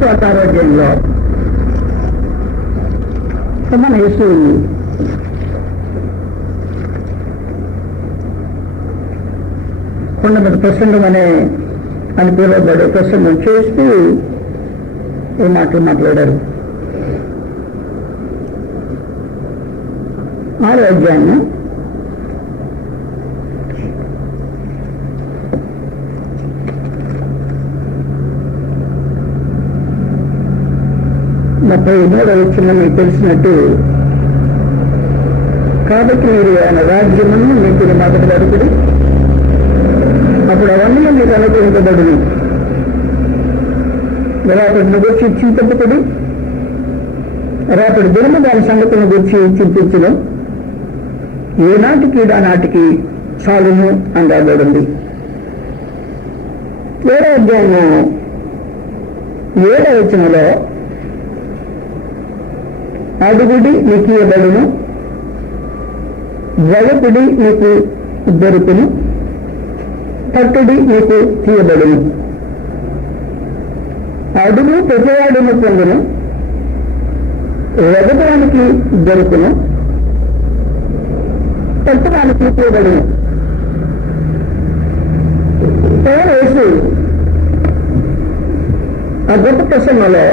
స్వార్థ ఆరోగ్యంలో మన యేసు కొండ మీద ప్రసంగం అని పిలువబడే ప్రసంగం చేస్తూ ఈ మాటలు మాట్లాడారు. ఆరోగ్యాన్ని 33వ వచనం మీకు తెలిసినట్టు, కాబట్టి మీరు ఆయన రాజ్యమును మీకు మొదటి వరకుడు, అప్పుడు అవన్నీ మీకు అనుగ్రహించబడును. రేపటిని గురించి చింతింపకుడు, రేపటి దినము దాని సంగతిని గురించి చింతించడం, ఏనాటికి దానాటికి చాలును అని రాబడింది. 7వ అధ్యాయము 7వ వచనంలో, అడుగుడి నీకు ఇవ్వబడును, వెదకుడి నీకు దొరుకును, తట్టుడి నీకు తీయబడును. అడుగు ప్రతివాడును పొందును, వెదకడానికి దొరుకును, తట్టడానికి తీయబడును. యేసు ఆ గొప్ప ప్రసంగంలో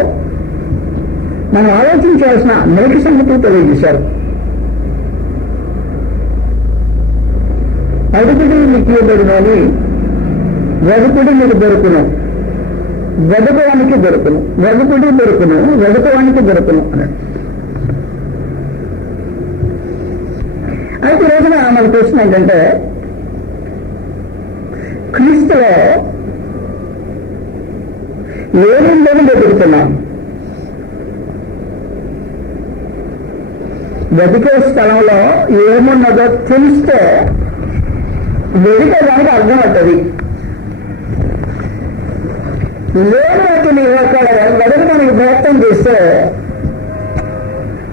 మనం ఆలోచించాల్సిన అనేక సంగతులు తెలియజేశారు. అడుగుడి మీకు ఇవ్వబడును అని, వెదకుడి మీకు దొరుకును, వెదకవానికి దొరుకును, వెదకుడి దొరుకును, వెదకవానికి దొరుకును అన్నాడు. అయితే రోజున మన ప్రశ్న ఏంటంటే, క్రీస్తులో ఏమేమి వెతుకుతున్నాం? వెతికే స్థలంలో ఏమున్నదో తెలిస్తే వెతికేదానికి అర్థం అవుతుంది. లేని వాటిని అక్కడ వెతకడానికి ప్రయత్నం చేస్తే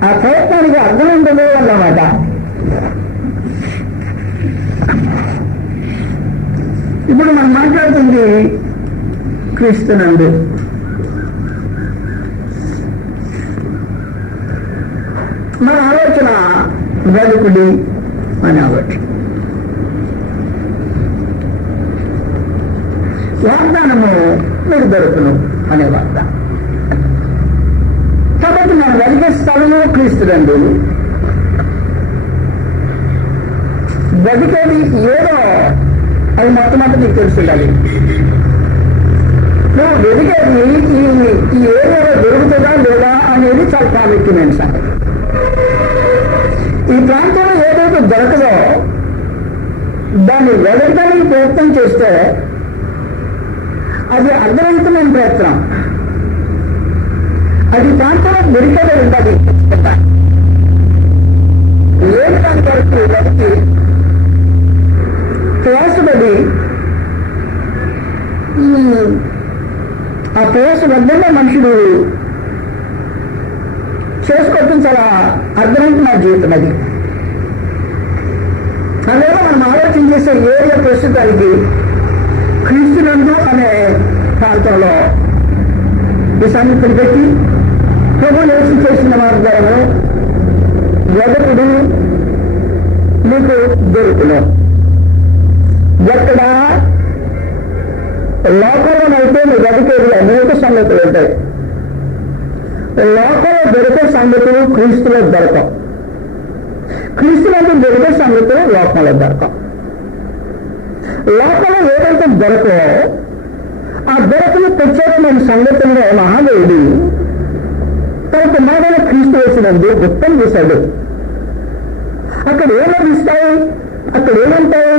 ఆ ప్రయత్నానికి అర్థం ఉండదు అన్నమాట. ఇప్పుడు మనం మాట్లాడుతుంది క్రీస్తునందు. మన ఆలోచన వెలుకుడి అని ఆలోచన. వాగ్దానము మీకు దొరుకును అనే వాగ్దానం. కాబట్టి మనం వెలిగే స్థలము క్రీస్తునందు. వెతికేది ఏదో అది మొట్టమొదటి నీకు తెలుసుండాలి. నువ్వు వెతికేది ఈ ఏరియాలో దొరుకుతుందా లేదా అనేది చాలా ప్రాముఖ్యమైన సంగతి. ఈ ప్రాంతంలో ఏదైతే దొరకదో దాన్ని వెతకడానికి ప్రయత్నం చేస్తే అది అర్థవంతమైన ప్రయత్నం. అది ప్రాంతంలో దొరికేదే ఉంటుంది. లేని దాని వరకు వెతికి ప్రయాసపడి ఆ ప్రయాసబద్ధంగా మనుషుడు చేసుకోవటం చాలా అర్థవంతమైన జీవితం అది. అందువల్ల మనం ఆలోచన చేసే ఏరియా ప్రస్తుతానికి క్రీస్తునందు అనే ప్రాంతంలో ఈ సంగతిని పెట్టి ప్రభు యేసు చేసిన మార్గాలను వెదకుడు మీకు దొరుకును. ఎక్కడ లోకంలోనైతే మీరు వెతికేది అనేక సంగతులు ఉంటాయి. లోకంలో దొరికే సంగతులు క్రీస్తులో దొరకవు. క్రీస్తులో దొరికే సంగతులు లోకంలో దొరకవు. లోకంలో ఏదైతే దొరకో ఆ దొరకని ప్రత్యేకమైన సంగతుల్లో మహాదేవుడు తన కుమారుడు క్రీస్తు వేసినందు గుప్తం చేశాడు. అక్కడ ఏం లభిస్తాయి, అక్కడ ఏముంటాయి,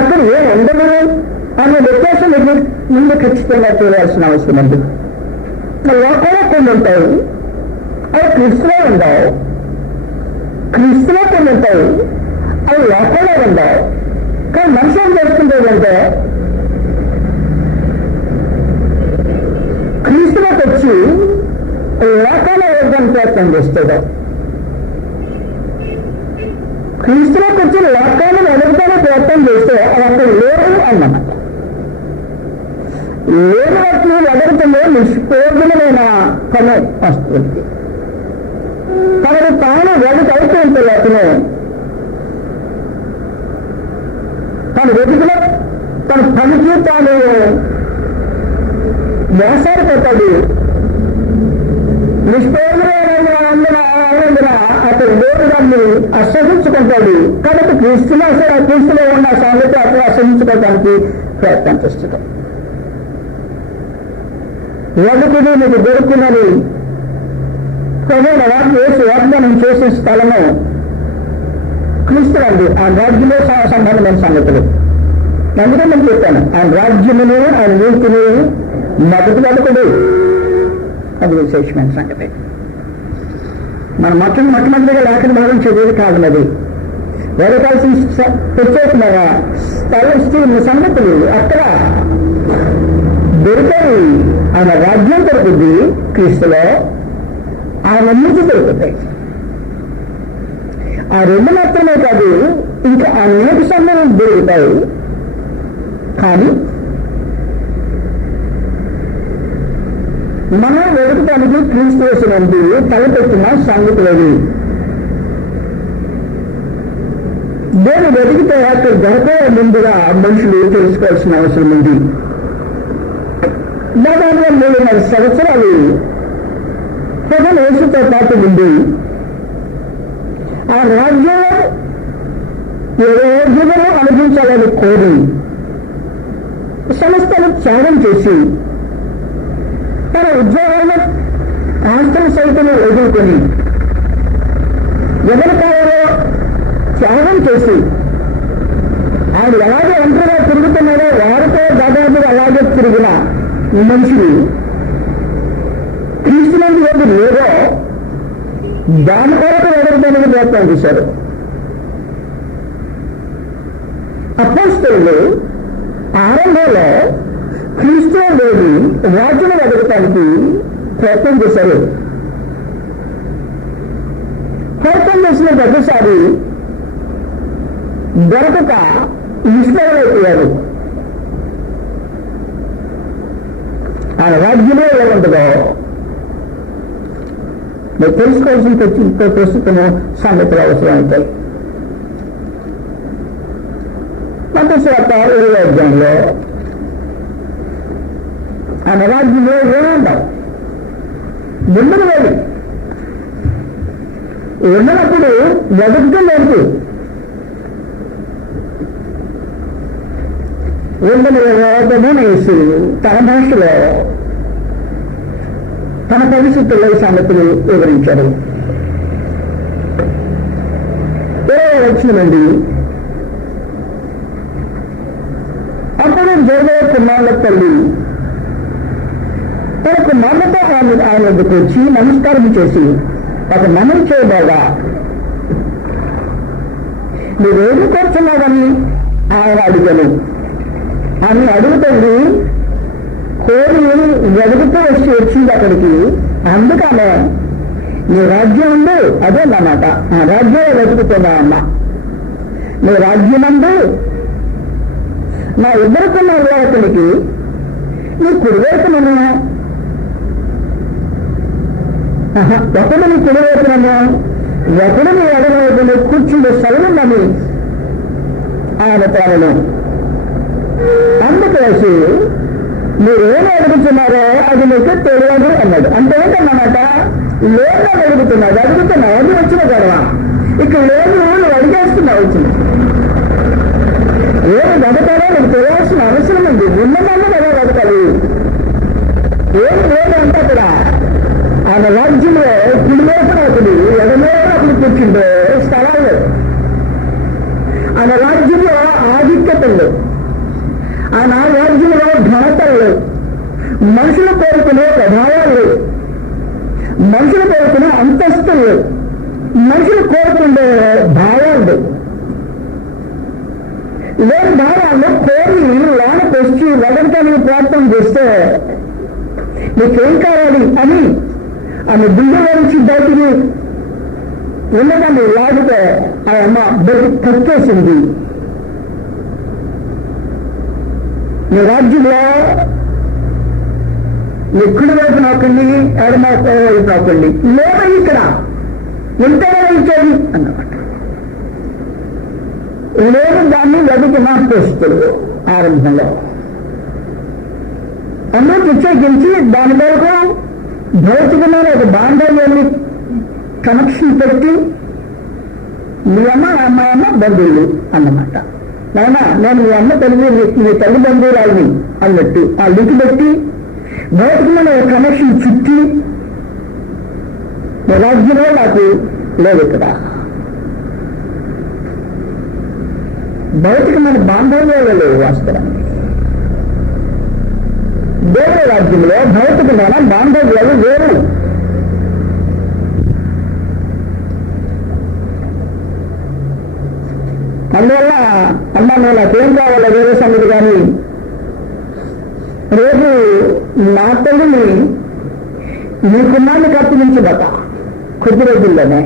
అక్కడ ఏం ఉండదు అనే వ్యత్యాసం ముందు ఖచ్చితంగా తెలియాల్సిన అవసరం ఉంది. లోకంలో కొన్ని ఉంటాయి, అవి క్రీస్తులో ఉండవు. క్రీస్తులో కొన్ని ఉంటాయి, అవి లోకంలో ఉండవు. కానీ మనిషి ఏం చేస్తుంటేదంటే క్రీస్తులోకి వచ్చి లోకంలో వేయడానికి ప్రయత్నం చేస్తాడు. క్రీస్తులోకి వచ్చి లోకాన్ని వెలుగుతానే ప్రయత్నం చేస్తే అది అక్కడ లేరు అన్నమాట. లేని వాటిని ఎదురుతుందో నిష్ప్రయోజనమైన పని వస్తుంది. తనకు తాను వెదకవుతూ ఉంటుంది. అతను తన వెతుకులో తన పనికి తాను మోసాడిపోతాడు. నిష్ప్రయోజనమైన అతను దేవుడు దాన్ని అసహించుకుంటాడు. కాబట్టి క్రీస్తులో ఉన్న సంగతి అతను అసహించుకోవడానికి ప్రయత్నం చేస్తున్నాడు. వెతుకుని నీకు దొరుకునని వాగ్దానం చేసే స్థలము క్రీస్తు అండి. ఆయన రాజ్యంలో సంబంధమైన సంగతులు అందుకే నేను చెప్పాను, ఆయన రాజ్యమును ఆయన నీతిని మొదటి వెతుకుడు. అది విశేషమైన సంగతి. మన మొట్టమొదటిగా లేఖన భాగం చదివేది కాదు. అది వెతకాల్సిన ప్రత్యేకమైన స్థలం సంగతులు అక్కడ దొరికాయి. ఆయన రాజ్యం దొరుకుద్ది క్రీస్తులో, ఆయన నీతి దొరుకుతాయి. ఆ రెండు మాత్రమే కాదు, ఇంకా అనేక సమయాలు దొరుకుతాయి. కానీ మనం వెతకటానికి క్రీస్తు వేసినందు తలపెట్టిన సంగతులవి. నేను వెతికితే అక్కడ దొరకయే ముందుగా మనుషులు తెలుసుకోవాల్సిన అవసరం ఉంది. దాదాపుగా 3.5 సంవత్సరాలు ప్రజలు యేసుతో పాటు ఉంది. ఆ రాజ్యం ఏ రోజులను అనుభవించాలని కోరి సంస్థను త్యాగం చేసి తన ఉద్యోగాలను ఆస్తుల సైతం ఎదుర్కొని ఎవరి కాలంలో త్యాగం చేసి ఆయన ఎలాగే ఒంటరిగా తిరుగుతున్నాడో వారితో దాదాపుగా అలాగే తిరిగిన మనుషులు క్రీస్తునందు ఏది లేదో దాని కొరకు ఎదగడానికి ప్రయత్నం చేశారు. అపోస్తలులు ఆరంభంలో క్రీస్తు లేని రాజ్యం ఎదగటానికి ప్రయత్నం చేశారు. ప్రయత్నం చేసిన ప్రతిసారి దొరకక నిష్ఫలమైపోయారు. ఆయన రాజ్యమే ఎలా ఉంటుందో మీరు తెలుసుకోవాల్సిన ప్రస్తుతము సంగతులు అవసరమవుతాయి. మతస్వార్త 20వ అధ్యాయంలో ఆయన రాజ్యంలో ఏమంటాం ముందుకు వెళ్ళి ఉన్నప్పుడు వెతుకుతూ లేదు. వేసి తన భాషలో తన పరిస్థితుల్లో ఈ సంగతులు వివరించారు. 20వ వచనం నుండి అప్పుడు జోగయ్య కుమారుల తల్లి తన కుమారులతో ఆయన వద్దకు వచ్చి నమస్కారం చేసి ఒక మనవి చేయబోగా మీరేమి కూర్చున్నారని ఆయన అడిగాను. ఆమె అడుగుతుంది కోరి వెలుగుతూ వచ్చింది అక్కడికి. అందుకనే నీ రాజ్యం ఉంది అదే అన్నమాట. ఆ రాజ్యం వెతుకుతున్నా అమ్మ. నీ రాజ్యం అందు నా ఇద్దరుకున్న వివాహకునికి నీ కుడివైపునను ఒకడు నీ కుడివైపునను ఒకడు నీ ఎడమవైపును కూర్చుండే స్థలముందని ఆయన తాను. అందుకేసి మీరేమి అడుగుతున్నారో అది మీకు తెలియదు అన్నాడు. అంటే ఏంటన్నమాట, లేదో అడుగుతున్నాడు. అడుగుతున్నావు అది వచ్చిన గొడవ. ఇక్కడ లేదు నువ్వు అడిగేస్తున్నావు. వచ్చిన ఏమి వెతకాలో నీకు తెలియాల్సిన అవసరం ఉంది. ఉన్నదాన్ని కదా వెతకాలి. ఏమి లేదు అంటే అక్కడ ఆయన రాజ్యంలో కుడివైపున ఒకటి ఎడమవైపున ఒకటి కూర్చుంటే స్థలాలు. ఆయన రాజ్యంలో ఆధిక్యతలు, ఆయన రాజ్యంలో ఘనతలు, మనుషులు కోరుకునే ప్రభావాలు, మనుషులు కోరుకునే అంతస్తులు, మనుషులు కోరుకునే భావాలు, లేని భావాలు కోరి లోనకు వచ్చి వెదకటానికి ప్రయత్నం చేస్తే నీకేం కావాలి అని ఆమె బిల్లు నుంచి బయటికి ఉన్నదాన్ని లాగితే ఆ అమ్మ బయటికి కట్టేసింది. నీ రాజ్యంలో ఎక్కుడి వైపు నొక్కండి, ఎడమ వైపు నొక్కండి, లేదు ఇక్కడ ఇంతనే ఇచ్చేది అన్నమాట. లేదు దాన్ని వెతికి మార్చేస్తాడు ఆరంభంలో. అందులో ప్రత్యేకించి దాని వరకు భౌతికమైన ఒక బాంధవ్యాన్ని కనెక్షన్ పెట్టి మీ అమ్మ మా అమ్మ బంధువులు అన్నమాట. నాయనా నేను మీ అమ్మ మీ తల్లి బంధువురాలని అన్నట్టు ఆ లింక్ పెట్టి భౌతికమైన ఒక కనెక్షన్ చుట్టి రాజ్యంలో నాకు లేదు ఇక్కడ. భౌతికమైన బాంధవ్యాలు లేవు వాస్తవానికి. దేవుని రాజ్యంలో భౌతికమైన బాంధవ్యాలు లేవు. అందువల్ల అమ్మ నేను నాకేం కావాలో వేరే సంగతి, కానీ రేపు నా తల్లిని నీ కుమార్ని కప్పించబట కొద్ది రోజుల్లోనే.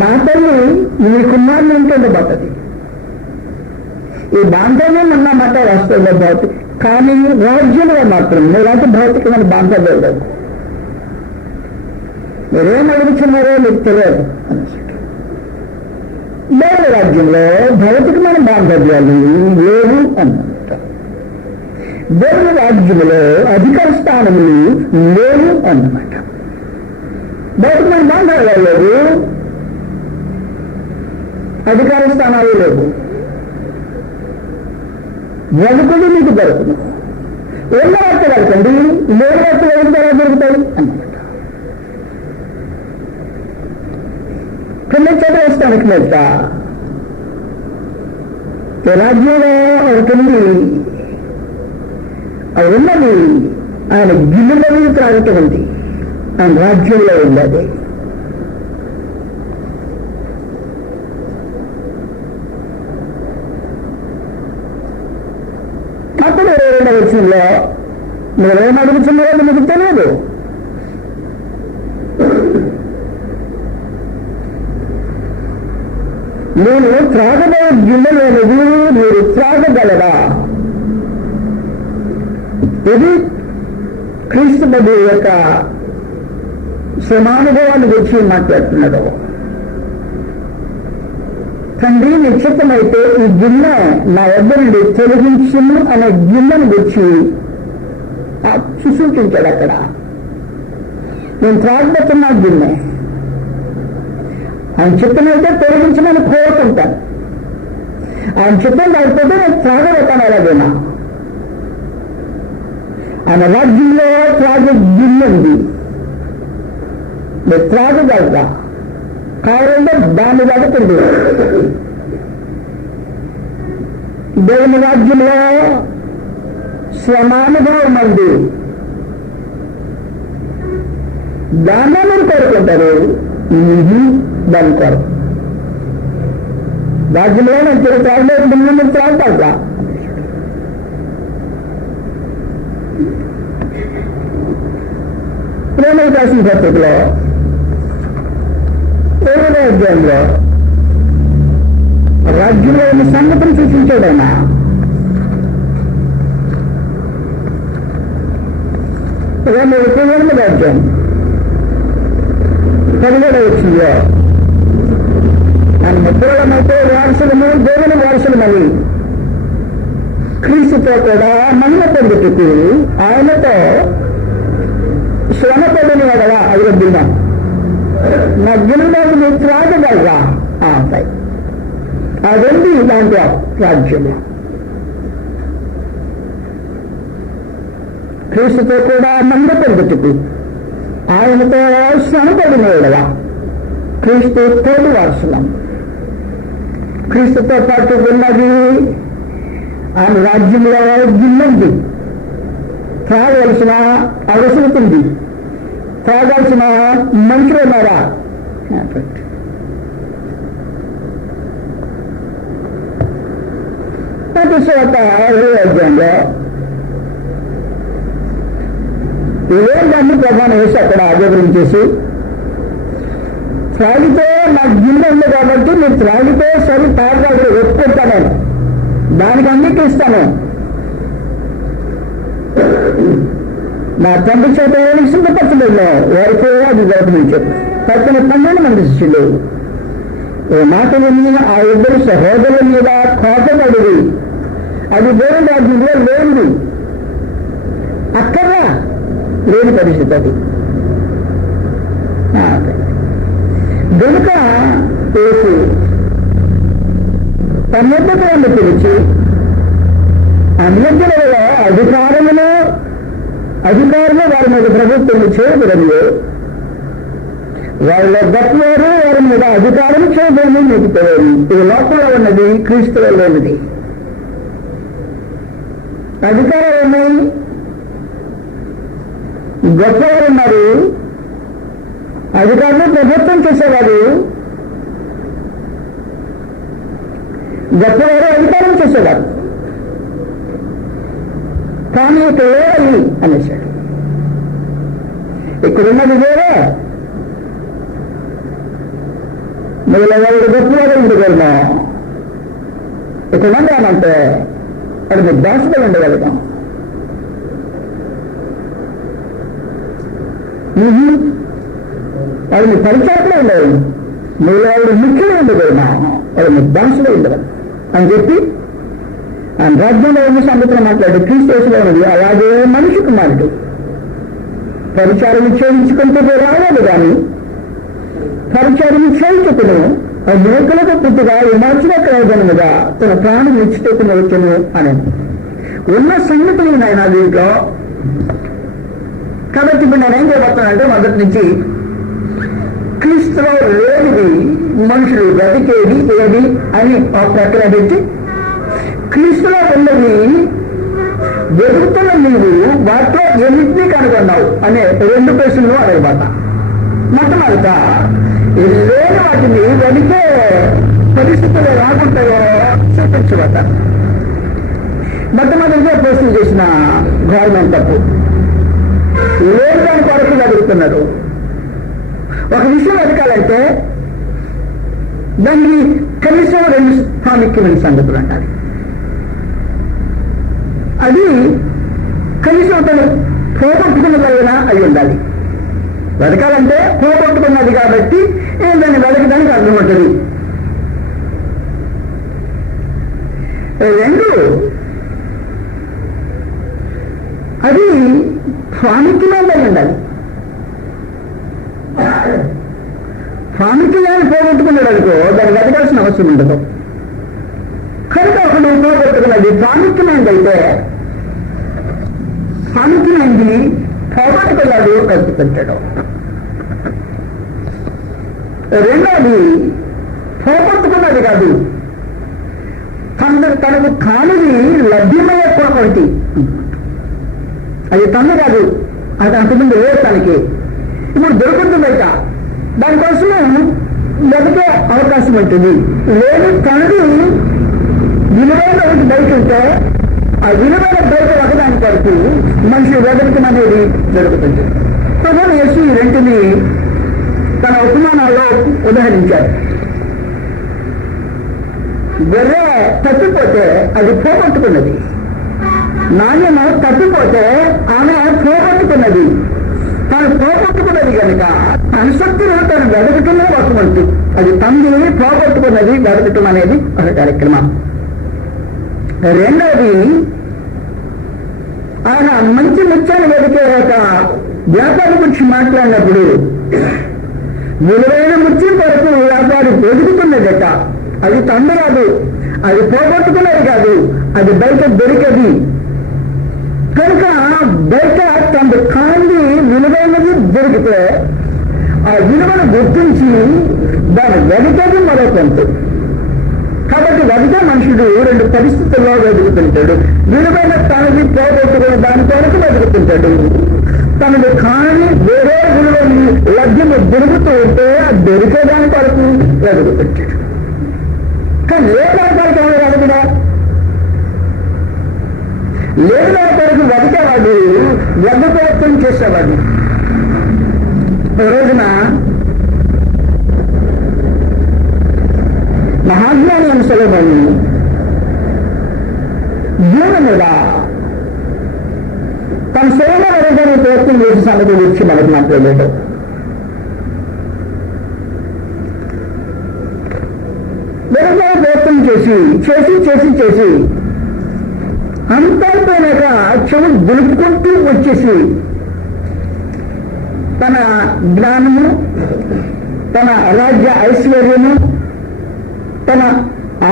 నా తల్లి నీ కుమార్ని ఉంటుంది బట్టది. ఈ బాంధవ్యం అన్నమాట వాస్తవంలో భౌతిక, కానీ రాజ్యంలో మాత్రం ఇలాంటి భౌతికమైన బాంధవ్యం లేదు. మీరేం అడుగుతున్నారో మీకు తెలియదు. దేవుని రాజ్యంలో భౌతికమైన బాంధవ్యాలు లేవు అన్నమాట. దేవుని రాజ్యంలో అధికార స్థానములు లేవు అన్నమాట. భౌతికమైన బాంధవ్యాలు లేవు, అధికార స్థానాలు లేవు. వెనుకలు మీకు దొరుకును. ఏం వార్త వెళ్తండి, లేని వార్త వెళ్తారా దొరుకుతాయి అన్నమాట. కొన్ని చదివేస్తానికి మీద రాజ్యంలో ఒకటి అది ఉన్నది, ఆయన గిన్నెల త్రాగటం ఉంది, ఆయన రాజ్యంలో ఉన్నది. అప్పుడు 22వ వచనంలో మీరేం అడుగుతున్నారో మీకు తెలియదు. నేను త్రాగబోయే గిన్నెలేనిది మీరు త్రాగగలరా? ఇది క్రీస్తు ప్రభువు యొక్క శ్రమానుభవాన్ని గురించి మాట్లాడుతున్నాడు. తండ్రి నిశ్చితమైతే ఈ గిన్నె నా వద్ద నుండి తొలగించును అనే గిన్నెను గురించి సూచించాడు అక్కడ. నేను త్రాగబోతున్నా గిన్నె, ఆయన చిత్తమైతే తొలగించమని కోరుకుంటాను. ఆయన చిత్తం కాకపోతే నేను త్రాగబోతాను. ఎలాగైనా ఆయన రాజ్యంలో త్రాగే గిన్నె ఉంది, మీరు త్రాగగలరా? కావాలంటే దాన్ని దాటుతుంది. దేవుని రాజ్యంలో శ్రమానుభవం ఉంది, దాన్ని మీరు కోరుకుంటారు. దాని కొరకు రాజ్యంలో నేను త్రాగలేదు, మీరు త్రాగుతా. ప్రేమకు రాసిన పత్రికలో 7వ అధ్యాయంలో రాజ్యంలో ఉన్న సంగతిని సూచించాడైనా. ప్రేమ 8వ అధ్యాయం 17వ వచనంలో మన మిత్రులమైతే వారసులము, దేవుని వారసులమని క్రీస్తుతో కూడా మహిమ పొందుటకు ఆయనతో శ్రమ పడిన వాడలా అభివృద్ధిగా నా గిన్నెలకు మీరు త్రాగగలరా? అదండి ఇలాంటి రాజ్యంలో. క్రీస్తుతో కూడా మహిమ పొందుటకు ఆయనతో శ్రమ పడిన వాడలా క్రీస్తు తోడు వారసులం. క్రీస్తుతో పాటు ఉన్నది ఆయన రాజ్యంలో గిన్నెంది, త్రాగవలసిన అవసరం ఉంది, త్రాగాల్సిన మనుషులు ఉన్నారా? అధ్యాయంలో ఇదే దాన్ని ప్రధాన వేసి అక్కడ ఆగ్రహించేసి, త్రాగితే నాకు గిన్నె ఉంది కాబట్టి మీరు త్రాగితే సరి తాగాలి ఒప్పుకుంటాను, దానికి అంగీకరిస్తాను. నా తండ్రి చేత సిద్ధపరచలేదు వారికి అది జరపనించారు. పక్కన 12 మంది శిష్యులు ఏ మాట విని ఆ ఇద్దరు సహోదరుల మీద కోపపడి అది దేవుని రాజ్యంలో లేనిది, అక్కడ లేని పరిస్థితి అది. కనుక యేసు తన్నెద్దరు పిలిచి అన్యజనుల అధికారులు వారి మీద ప్రభుత్వం చేయబడదు, వాళ్ళ గట్వారు వారి మీద అధికారం చేయబడి మీకు తెలియదు. ఈ లోపల ఉన్నది క్రీస్తులో లేనిది. అధికారం ఉన్నాయి, గొప్పవారు ఉన్నారు, అధికారులు ప్రభుత్వం చేసేవారు, గొప్పవారు అధికారం చేసేవారు. కానీ ఇక్కడ లేవాలి అనేసాడు. ఇక్కడున్నది వేరే, మిగిలిన వాళ్ళు గొప్పవారు ఉండగలమా? ఇక్కడ ఉన్నానంటే అది మీరు దాసుగా ఉండగలుగుతాం. అది మీ పరిచయంలో ఉండదు, మిగిలిన వాళ్ళు ముఖ్యంగా ఉండగలమా? అది మీ దాసులో ఉండగలరు అని చెప్పి ఆయన రాజ్యంలో ఉన్న సంగతిలో మాట్లాడు. క్రీస్తులో ఉన్నది అలాగే మనిషి కుమారుడు పరిచారం విచ్ఛేదించుకుంటూ రాలేదు, కానీ పరిచారం విచ్ఛేదించుకును యువకులకు పుట్టుగా విమర్శనకరముగా తన ప్రాణం విచ్చిపెట్టుకుని వచ్చును అని ఉన్న సంగతులు నాయన దీంట్లో. కాబట్టి ఇప్పుడు నేనేం చేయబోతున్నానంటే మొదటి నుంచి క్రీస్తులో లేనిది మనుషులు బ్రతికేది ఏది అని ఒక ప్రక్కన పెట్టి, క్రీస్తులో ఉన్నది వెతుకుతున్న నీవు వాటిలో ఎన్నింటినీ కనుగొన్నావు అనే 2 ప్రశ్నలు అడగబడ్డా. మొట్టమొదట లేని వాటిని వెతికే పరిస్థితులు రాకుంటాయో చూపించబడ్డా. మొట్టమొదటిగా ప్రశ్న చేసిన గవర్నమెంట్ తప్పు. లేని దాని కొరకు వెతుకుతున్నారు. ఒక విషయం వెతకాలంటే దానికి కనీసం 2 ప్రాముఖ్యమైన సంగతులు అంటారు. అది కనీసం తను పోగొట్టుకున్నదైనా అయి ఉండాలి. వెతకాలంటే పోగొట్టుకున్నది కాబట్టి దాన్ని వెతకడానికి అర్థం ఉంటుంది. 2 అది ప్రాముఖ్యమైనది ఉండాలి. ప్రాముఖ్యాన్ని పోగొట్టుకున్నాడు అనుకో దాన్ని వెతకాల్సిన అవసరం ఉండదు. కనుక ఒకడు పోగొట్టుకున్నది ప్రాముఖ్యమైనది అయితే ప్రాముఖ్యమైనది పోగొట్టుకున్నాడు వెతుకుంటాడు. 2వది పోగొట్టుకున్నది కాదు, తనకు కానిది లభ్యమయ్యే ఒకటి. అది తను కాదు, అది అంతకుముందు లేదు తనకి, ఇప్పుడు దొరుకుతుందట. దానికోసమే వెతికే అవకాశం ఉంటుంది. లేదు తనది విలువైన ఒకటి బయట ఉంటే ఆ విలువైన బయట ఒకదాని కొరకు మనిషి వెతకడం అనేది జరుగుతుంది. ప్రభువు యేసు ఈ 2ని తన ఉపమానాల్లో ఉదాహరించారు. గొర్రె తప్పిపోతే అది పోగొట్టుకున్నది, నాణ్యము తప్పిపోతే ఆమె పోగొట్టుకున్నది. తను పోగొట్టుకున్నది కనుక తన శక్తిలో తను వెదకటమే ఒక వంతు. అది తండ్రి పోగొట్టుకున్నది వెదకటం అనేది ఒక కార్యక్రమం. 2వది ఆయన మంచి ముత్యాన్ని వెతికే ఒక వ్యాపారి గురించి మాట్లాడినప్పుడు విలువైన ముత్యం కొరకు వ్యాపారి వెతుకుతున్నదట. అది తండ్రి కాదు, అది పోగొట్టుకున్నది కాదు, అది బయట దొరికేది. కనుక బయట తండ్రి కాంది విలువైనది దొరికితే ఆ విలువను గుర్తించి దాన్ని వెతికేది మరొకంత. కాబట్టి వెతికే మనుషుడు 2 పరిస్థితుల్లో వెతుకుతుంటాడు. విలువైన తనది పోగొట్టుకుని దాని కొరకు వెతుకుతుంటాడు. తనది కాని వేరే విలువని లభ్యము దొరుకుతూ ఉంటే అది దొరికేదాని కొరకు వెతుకుతుంటాడు. కానీ లేదాని కొరకు ఎవరు వెతకడా? లేదాని కొరకు వెతికేవాడు వ్యర్థప్రయత్నం చేసేవాడు. రోజున మహాజ్ఞాని అంశలోని భూమి మీద చేసే సంగతి గురించి మనకు మాట్లాడలేదు. నిరంతర ప్రయత్నం చేసి చేసి చేసి చేసి అంతైపోయినాక చెవులు దులుపుకుంటూ వచ్చేసి తన జ్ఞానము, తన రాజ్య ఐశ్వర్యము, తన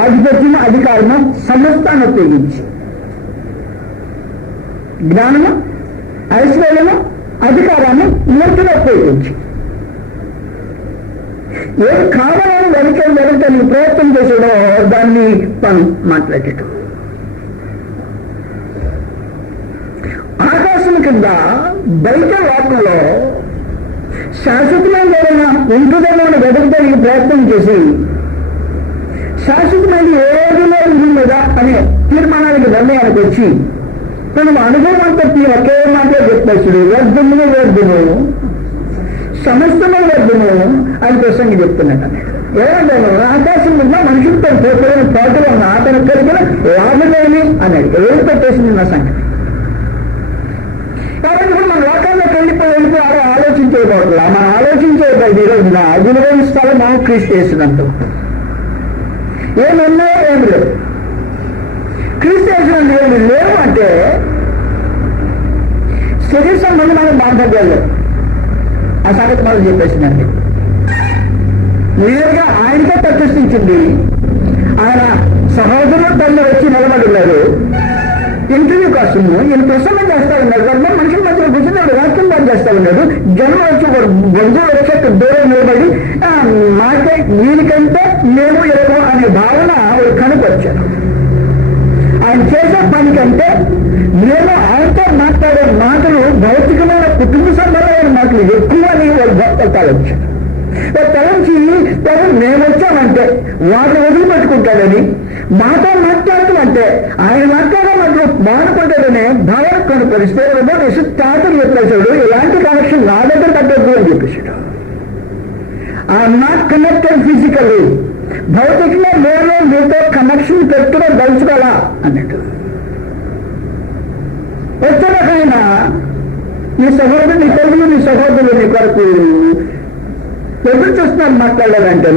ఆధిపత్యము, అధికారము సమస్తాన్ని ఉపయోగించి, జ్ఞానము, ఐశ్వర్యము, అధికారాన్ని మూర్తిలో ఉపయోగించి ఏది కావాలని వెనకని ప్రయత్నం చేసాడో దాన్ని తను మాట్లాడేటం. ఆకాశం కింద బయట లోకంలో శాశ్వతమైన ఏదైనా ఉంటుందేమో వెతకడానికి ప్రయత్నం చేసి శాశ్వతమైన ఏది లేదు లేదా అనే తీర్మానానికి నిర్ణయానికి వచ్చి మనం అనుభవం అంతా ఒకే మాట చెప్పేసాడు, వ్యర్థము వ్యర్థము, సమస్తమే వ్యర్థము అని ప్రసంగి చెప్తున్నాడు. ఏమంటాను, ఆకాశం మీద మనుషులతో పోతున్న పాటలు ఉన్న అతను కలిగిన లాభమేమి అన్నాడు. ఏది పెట్టేసింది నా సంగతి. కాబట్టి ఇప్పుడు మన లోకాల్లోకి వెళ్ళిపోయి ఆలోచించేయకూడదు. మనం ఆలోచించేది ఈ రోజున విలువైన స్థలము క్రీస్తు చేసినంత ఏమున్నాయో ఏమి లేవు. క్రీస్తు చేసినంత ఏమి లేవు అంటే శరీర సంబంధమైన బాంధవ్యాలు లేవు. ఆ సంగతి మనం చెప్పేసిందండి. నేరుగా ఆయనకే ప్రతిష్ఠించింది. ఆయన సహోదరులు తల్లి వచ్చి నిలబడున్నారు ఇంటర్వ్యూ కోసము. ఈయన ప్రసంగం చేస్తా ఉన్నాడు. మనుషుల మధ్య కూర్చున్నాడు, వాక్యం పని చేస్తా ఉన్నాడు. జనం వచ్చి బంధువులు వచ్చాక దూరం నిలబడి మాకే వీరికంటే మేము ఎక్కువ అనే భావన కనుకొచ్చారు. ఆయన చేసే పని కంటే మేము ఆయనతో మాట్లాడే మాటలు భౌతికమైన కుటుంబ సంబంధమైన మాటలు ఎక్కువ అని వాళ్ళు తలంచారు. తలంచి మేము వచ్చామంటే వాటిని వదిలిపెట్టుకుంటాడని, మాతో మాట్లాడుతూ ఆయన మాట్లాడే మాటలు మానుకుంటాడనే భావన కనుపరిస్తే తాతలు చెప్పేశాడు, ఇలాంటి కనెక్షన్ నా దగ్గర కట్టద్దు అని చెప్పేశాడు. ఐఎమ్ నాట్ కనెక్టెడ్ ఫిజికల్లీ, భౌతికంగా నేను మీతో కనెక్షన్ పెట్టుగా దలుచుకోవాలా అన్నట్టు. వచ్చాకైనా నీ సహోదరు, నీ కొడుకులు, నీ సహోదరులు నీ కొరకు ఎదురు చూస్తున్నారు మాట్లాడాలంటే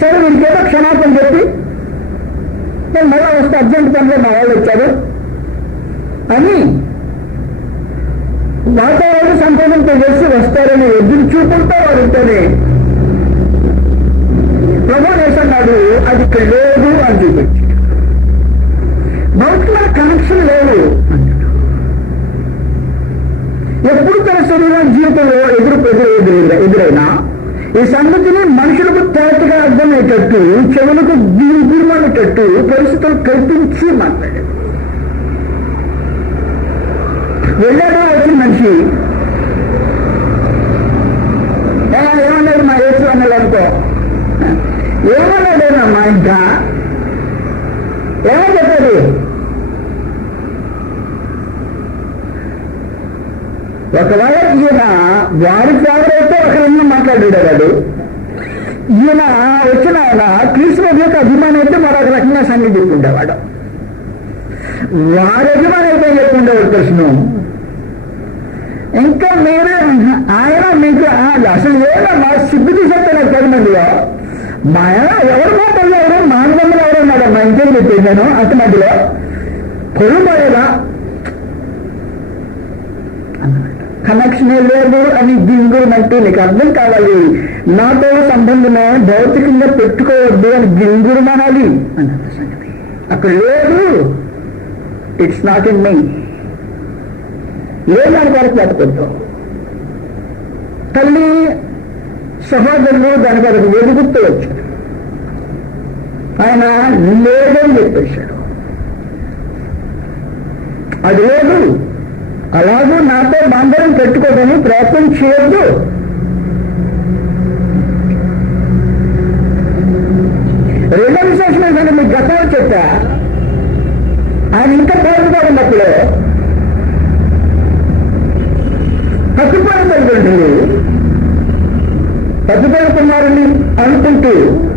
సరే వీడికేదో క్షమాపణ చెప్పి నేను మళ్ళా వస్తే అర్జెంట్ పనిలో మా వాళ్ళు వచ్చారు అని వాతావరణ సంపాదనతో చేసి వస్తారని ఎదురు చూపులతో వాడుంటేనే ప్రభు వేసన్నాడు అది ఇక్కడ లేదు అని చూపించి భౌతిక కనెక్షన్ లేదు అన్నాడు. ఎప్పుడు తన శరీరం జీవితంలో ఎదురైనా ఈ సంగతిని మనుషులకు తేటగా అర్థమయ్యేటట్టు, చెవులకు దిగుమనేటట్టు పరిస్థితులు కల్పించి మాట్లాడాడు. వెళ్ళాడా వచ్చిన మనిషి ఏమన్నాడు, మా యేసు అన్నాడు అనుకో, ఏమన్నాడేనమ్మా, ఇంకా ఏమో చెప్పాడు. ఒకవేళ ఈయన వారి ఫేవరైతే ఒకరిని మాట్లాడాడు, ఈయన వచ్చిన ఆయన క్రీస్తు యొక్క అభిమానం అయితే మరొక రకంగా సంగతి చెప్పుకుండేవాడు. వారి అభిమానం అయితే చెప్పుకుండేవాడు ప్రశ్న. ఇంకా మీరు ఆయన మీకు అసలు ఏదమ్మా సిగ్గు తీసేస్తే నాకు 10 మందిలో మా ఎవరు మాట్లాడలేదు, ఎవరు మానవంలో ఎవరున్నాడు మా ఇంటికి చెప్పేది నేను అంత మధ్యలో పొరుపోయేలా కనెక్షనే లేదు అని గింగురుమంటూ నీకు అర్థం కావాలి. నాతో సంబంధమే భౌతికంగా పెట్టుకోవద్దు అని గింగురుమనాలి అన్నది సంగతి. అక్కడ లేదు, ఇట్స్ నాట్ ఇన్ మై, లేదు దాని కొరకు పెట్టుకుంటూ తల్లి సహోదరులు దాని కొరకు వెలుగుతూ వచ్చాడు. ఆయన లేదని చెప్పేశాడు, అది లేదు, అలాగూ నాతో బాంధవం పెట్టుకోవడానికి ప్రయత్నం చేయొద్దు. రెండో విశేషం ఏంటంటే మీకు గతంలో చెప్పా, ఆయన ఇంకా పేరుగా ఉన్నప్పుడు తప్పిపోయిన తల్లిదండ్రులు తప్పిపోయిన కుమారుని అనుకుంటూ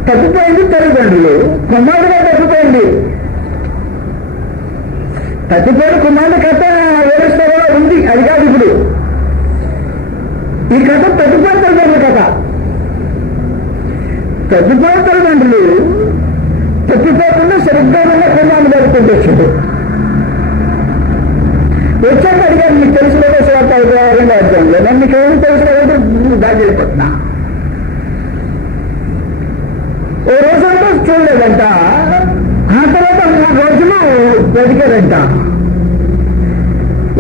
తప్పిపోయింది తల్లిదండ్రులు, కుమారుడుగా తప్పిపోయింది. తప్పిపోయిన కుమారుని కథ ఏడుస్తారో అది కాదు ఇప్పుడు ఈ కథ తగ్గిపోయిన తల్లిదండ్రుల కథ. తగ్గిపోయిన తల్లిదండ్రులు తప్పిపోకుండా సరిగ్గా ఉన్న కుమారుని జరుపుకుంటూ వచ్చాడు. వచ్చాక అడిగారు, మీకు తెలిసిన వార్త 2వ అధ్యాయంలో నేను మీకు ఏమి తెలిసిన నువ్వు దాడి వెళ్ళిపోతున్నా. ఓ రోజంతా చూడలేదంట, ఆ తర్వాత 3 రోజులు వెతికారంట.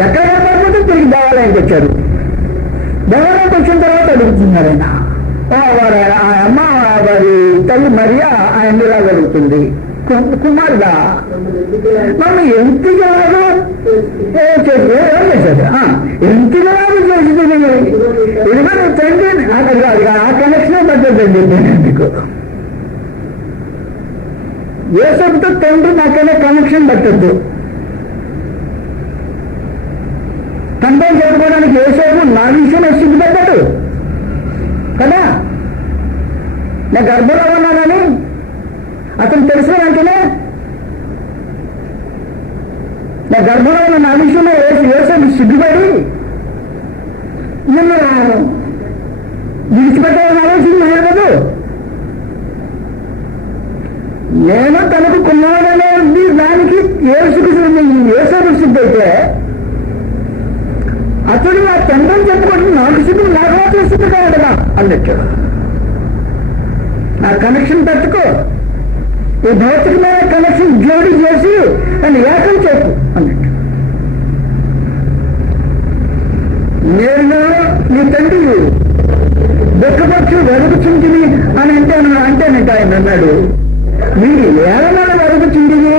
ఎక్కడ కనపడిపోతే తిరిగి దేవాలయానికి వచ్చారు. దేవాలయానికి వచ్చిన తర్వాత అడుగుతున్నారైనా వారు ఆ అమ్మ వారి తల్లి మరియా ఆయన ఇలా జరుగుతుంది, కుమారుడా మమ్మల్ని ఎంతలాగా చేశారు, ఎంతలాగా చేసింది ఇది మన తండ్రి. అక్కడ కాదు, ఆ కనెక్షనే పద్ధతండి మీకు. యేసుతో తండ్రి నాకైనా కనెక్షన్ పట్టద్దు. తండ్రి చెప్పుకోవడానికి యేసు నా విషయంలో సిగ్గుపడ్డాడు కదా. నా గర్భంలో ఉన్నానని అతను తెలిసిన వెంటనే నా గర్భంలో ఉన్న నా విషయంలో యేసు సిగ్గుపడి నిన్ను విడిచిపెట్టాలని ఆలోచించాను కదా. నేను తనకు కుమారుడనే ఉంది, దానికి యేసుకు సిద్ధైతే అతడు నా తండ్రిని చెప్పుకుంటే నాకు సిద్ధం, నాకు మాత్రం సిద్ధం కావడమా అన్నట్టు. నా కనెక్షన్ పెట్టుకో, ఈ భౌతికమైన కనెక్షన్ జోడి చేసి నన్ను ఏకం చెప్పు అన్నట్టు. నేను నీ తండ్రి దుఃఖపక్షు వెలుగుచుంటివి అని అంటేనంట ఆయన అన్నాడు. మీరు ఏమన్నా వెలుగుచుంటివి,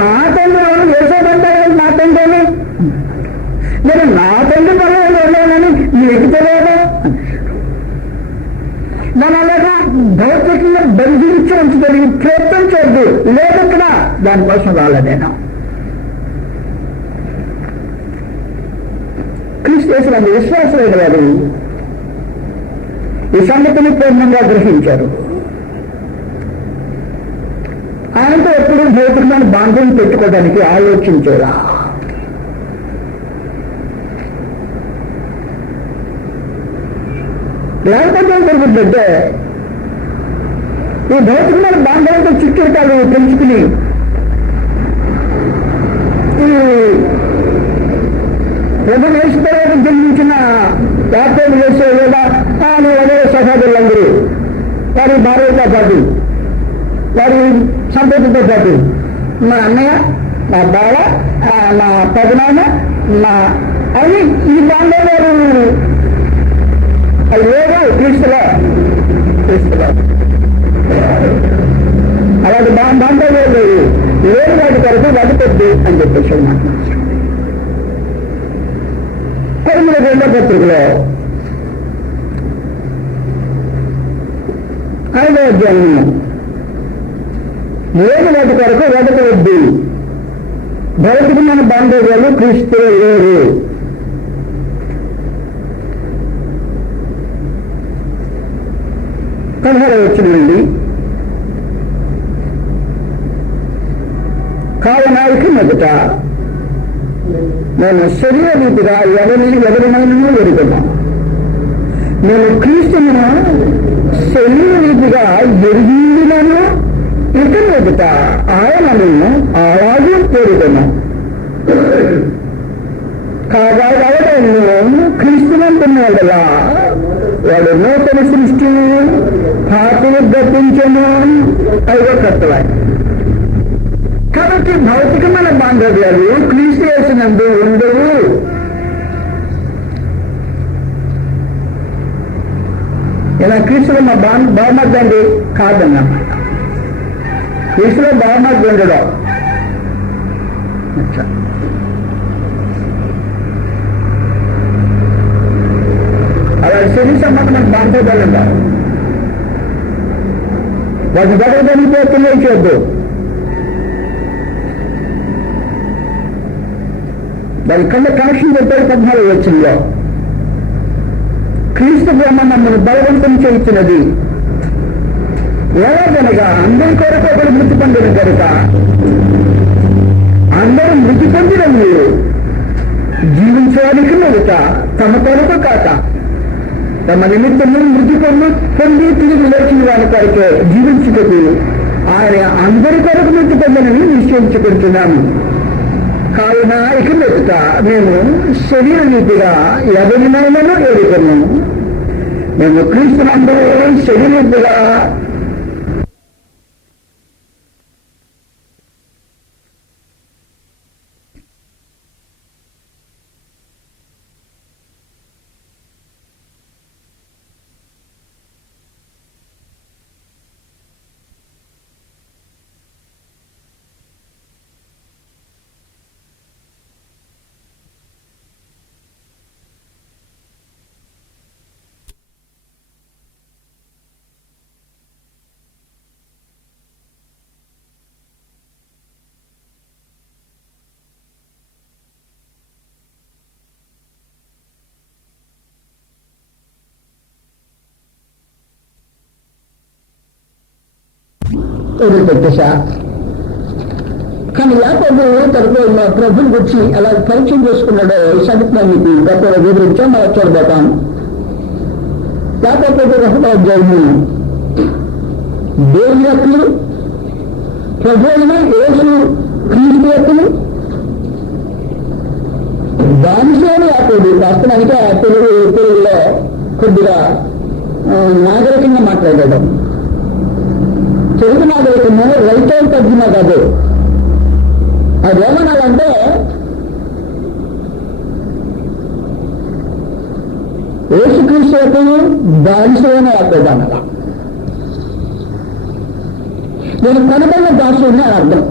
నా తండ్రి ఎవరు వేసేదంటే నా తండ్రి, నేను నా తండ్రి పర్వాలేదు వెళ్ళానని నీకు తెలియదు. నన్ను అలాగా భౌతికంగా బంధించి ఉంచుదని ప్రయత్నం చేయద్దు, లేదక్కడ దానికోసం రాలేదేనా. క్రీస్తు యేసు విశ్వాసమైన వారు ఈ సంగతిని పూర్ణంగా గ్రహించారు. ఆయనతో ఎప్పుడు భౌతికమైన బాంధం పెట్టుకోవడానికి ఆలోచించేలా. లేకపోతే ఏం జరుగుతుందంటే ఈ భౌతికమైన బాంధవంతో చిక్కుతాలు పెంచుకుని ఈ ప్రభునేసు తర్వాత జన్మించిన యాకోబు చేసే లేదా ఆయన అదే సహోదరులందరూ వారి భార్యతో పాటు వారి సంపత్తితో పాటు మా అన్నయ్య, మా బావ, మా పెదనాన్న, మా అని ఈ బాంధవ్యాలు అది లేదు క్రీస్తులో. అలాంటి బాంధవ్యాలు లేదు, లేని వాటి కొరకు వదిపెద్దు అని చెప్పేసి మాట్లాడుతున్నాను. 2వ పత్రికలో 5వ అధ్యాయం లేని వాటి కొరకు వెతకవద్దు, భౌతికమైన బాంధవ్యాలు క్రీస్తులో లేరు. వచ్చినండి కావనానికి మొదట నేను శరీర రీతిగా ఎవరినైనా ఎరుగున్నాను. నేను క్రీస్తును శరీర రీతిగా ఎరిగినను ఇక మొదట ఆయనను అలాగే ఎరుగున్నాను. కాగా ఎవడను క్రీస్తునంటున్నాడలా వాడు నూతన సృష్టి, పాపను గర్పించను అయ్యో కట్టవాలి. కాబట్టి భౌతికమైన బాంధవ్యాలు క్రీస్తు యేసునందు ఉండవు. ఇలా క్రీస్తులో మా బావమర్దండి కాదన్నమాట. క్రీస్తులో బావమర్ది ఉండడం అలా శరీర సంబంధమైన బాంధవ్యాలు ఉండాలి. వాటి దగ్గర జరిగితే తెలియచేయద్దు. దాని కన్నా కనెక్షన్ చెప్పారు 14వ వచనంలో. క్రీస్తు ప్రేమ మమ్మల్ని బలవంతం చేయించినది ఎలాగనగా అందరి కొరకు ఒకరు మృతి పొందిన కనుక అందరూ మృతి పొందిన మీరు జీవించడానికి మీదట తమ కొరకు కాక తమ నిమిత్తము మృతి పొంది తిరిగి లేచిన వారి కొరకే జీవించుటకు ఆయన అందరి కొరకు మృతి పొందనని నిశ్చయించుకుంటున్నాము. కావున ఇక మీదట మేము శరీర రీతిగా ఎవరినైనాను ఎదుర్కొన్నాము. మేము క్రీస్తునందు శరీర రీతిగా వదిలిపెట్టేశా. కానీ యాకోబు తనతో ప్రభుని గురించి అలా పరిచయం చేసుకున్నాడో ఈ సంగతి మీకు గత వివరించా మనం చూడబోతాం. యాకోబు 1వ అధ్యాయము దేవుని హక్కులు, ప్రభువులను యేసు క్రీస్తు హక్కులు, దానిలోనే యాకోబు వాస్తవానికి ఆ తెలుగులో కొద్దిగా నాగరికంగా మాట్లాడాడు. తెలుగు నాగరికము రైతు తగ్గిన కాదు. అదేమనాలంటే యేసుక్రీస్తు యొక్క దానిలోనే యాకోబు. నేను కనబడిన దాసుని అని అర్థం.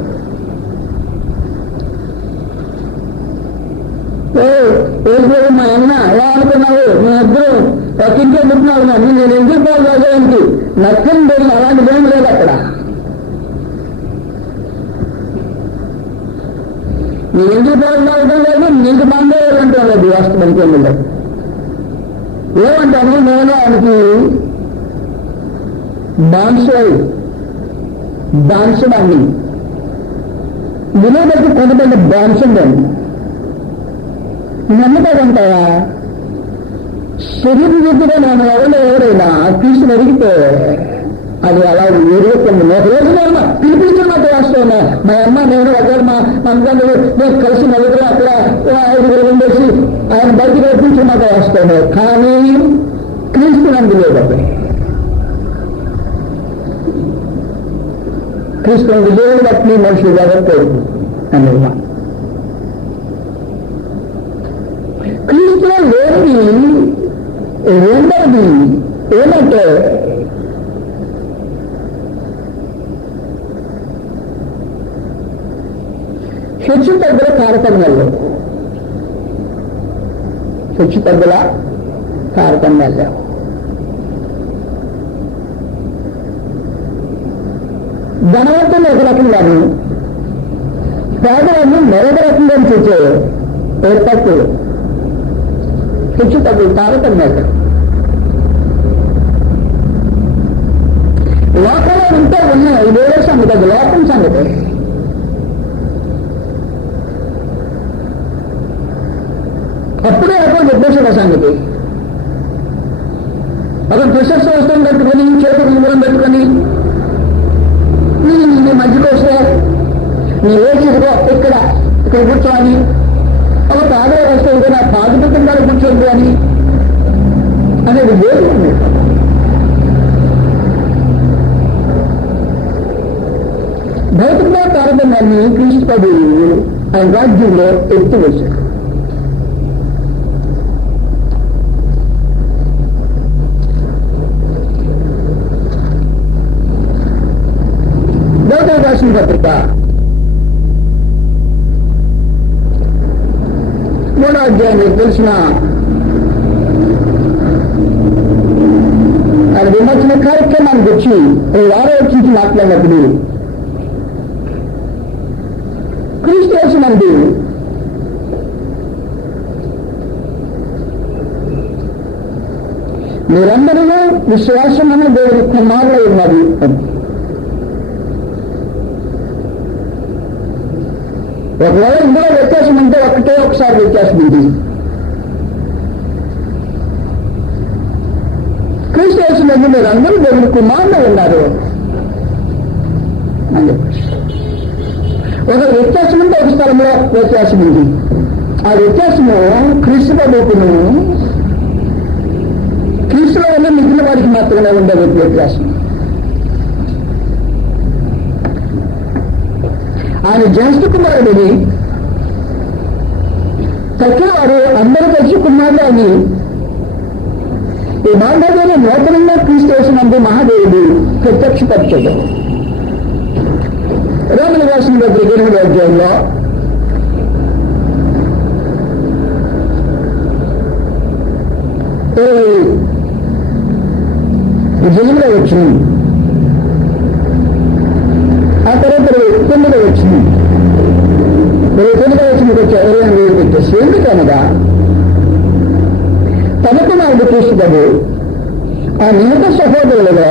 మా అన్న ఎలా అనుకున్నావు, మీ ఇద్దరు ఒక్కింట్లో పుట్టినావు కానీ నేను ఎందుకు పోగలిగానికి నచ్చని పోయిన అలాంటి భయం లేదు అక్కడ. నేను ఎందుకు పోగలగడం లేదు, నీకు మందేయాలంటాం లేదు. వాస్తవానికి ఏమి లేదు. ఏమంటాను, నేను ఆయనకి బాన్సుడాన్ని వినోదకి కొంతమంది బాన్సుండండి నమ్మకంటావా? శరీర రీతిగా నేను ఎవరైనా తీసుకుని అడిగితే అది అలా ఎరుగుతుంది. ఒక రోజు నేను పిలిపించున్నట్టు వేస్తున్నా. మా అమ్మ నేను ఒకవేళ మా అమ్మగారు నేను కలిసి నలుగురు అక్కడ 5 ఉండేసి ఆయన బయటికి రప్పించున్నట్టు వేస్తాను. కానీ క్రీస్తునందు లేదు. క్రీస్తునందు దేవుడు బట్టి మనుషులు జరగకూడదు అని క్రీస్తులో లేని రెండవది ఏమంటే హెచ్చు తగ్గుల తారతమ్యాలు. హెచ్చు తగ్గుల తారతమ్యాలు. ధనవంతులు ఒక రకంగాను పేదవాన్ని మరొక రకంగా చూసే ఏర్పాట్లు హెచ్చు తగ్గులు తారతమ్యాలు. లోకంలో ఉంటే ఉన్నాయి. ఇదేదో సంగతి, అది లోకం సంగతి. అప్పుడే అప్పుడు నిర్దేశక సంగతి. అతను ప్రశస్త వస్త్రం పెట్టుకుని చేతులు దూరం పెట్టుకుని నీ మధ్యకు వస్తే నీ వేసిదిగో ఇక్కడ కూర్చోని, ఒక పాదవ వస్తే నా పాదుపుతం గారు కూర్చోద్దు అని అనేది లేదు. భౌతిక తారతమ్యాన్ని క్రీస్తుపడి ఆయన రాజ్యంలో ఎత్తివేశాడు. రాసిన పత్రిక 3వ అధ్యాయం తెలిసిన ఆయన విమర్శన కార్యక్రమానికి వచ్చి వారో వచ్చి మాట్లాడినప్పుడు క్రీస్తు యేసునందు మీరందరూ విశ్వాసమైన దేవుడి కుమారులై ఉన్నారు. 1 ఒకవేళ ఇందులో వ్యత్యాసం ఉంటే ఒకటే ఒకసారి వ్యత్యాసం ఉంది. క్రీస్తు యేసునందు మీరు అందరూ దేవుని కుమారులు ఉన్నారు అని చెప్పేసి. ఒక వ్యత్యాసం ఉంటే ఒక స్థలంలో వ్యత్యాసం ఉంది. ఆ వ్యత్యాసము క్రీస్తు ప్రభువును క్రీస్తులో ఉన్న మిగిలిన వారికి మాత్రమే ఉండే వ్యత్యాసం. ఆయన జ్యేష్ఠ కుమారుడిని తక్కిన వారు అందరూ కలిసి కుమారుడు అని ఈ బాంధవ్యాన్ని నూతనంగా క్రీస్తు యేసునందు మహాదేవుడు ప్రత్యక్షపరిచాడు. రోమను రాసిన పత్రిక 8వ అధ్యాయంలో 28వ వచనం, ఆ తర్వాత 9వ వచనం, 29వ వచనంకి వచ్చి 28వ పెట్టేసి, ఎందుకనగా తన కుమారుడు క్రీస్తు ప్రభువు ఆ నిహత సహోదరులలో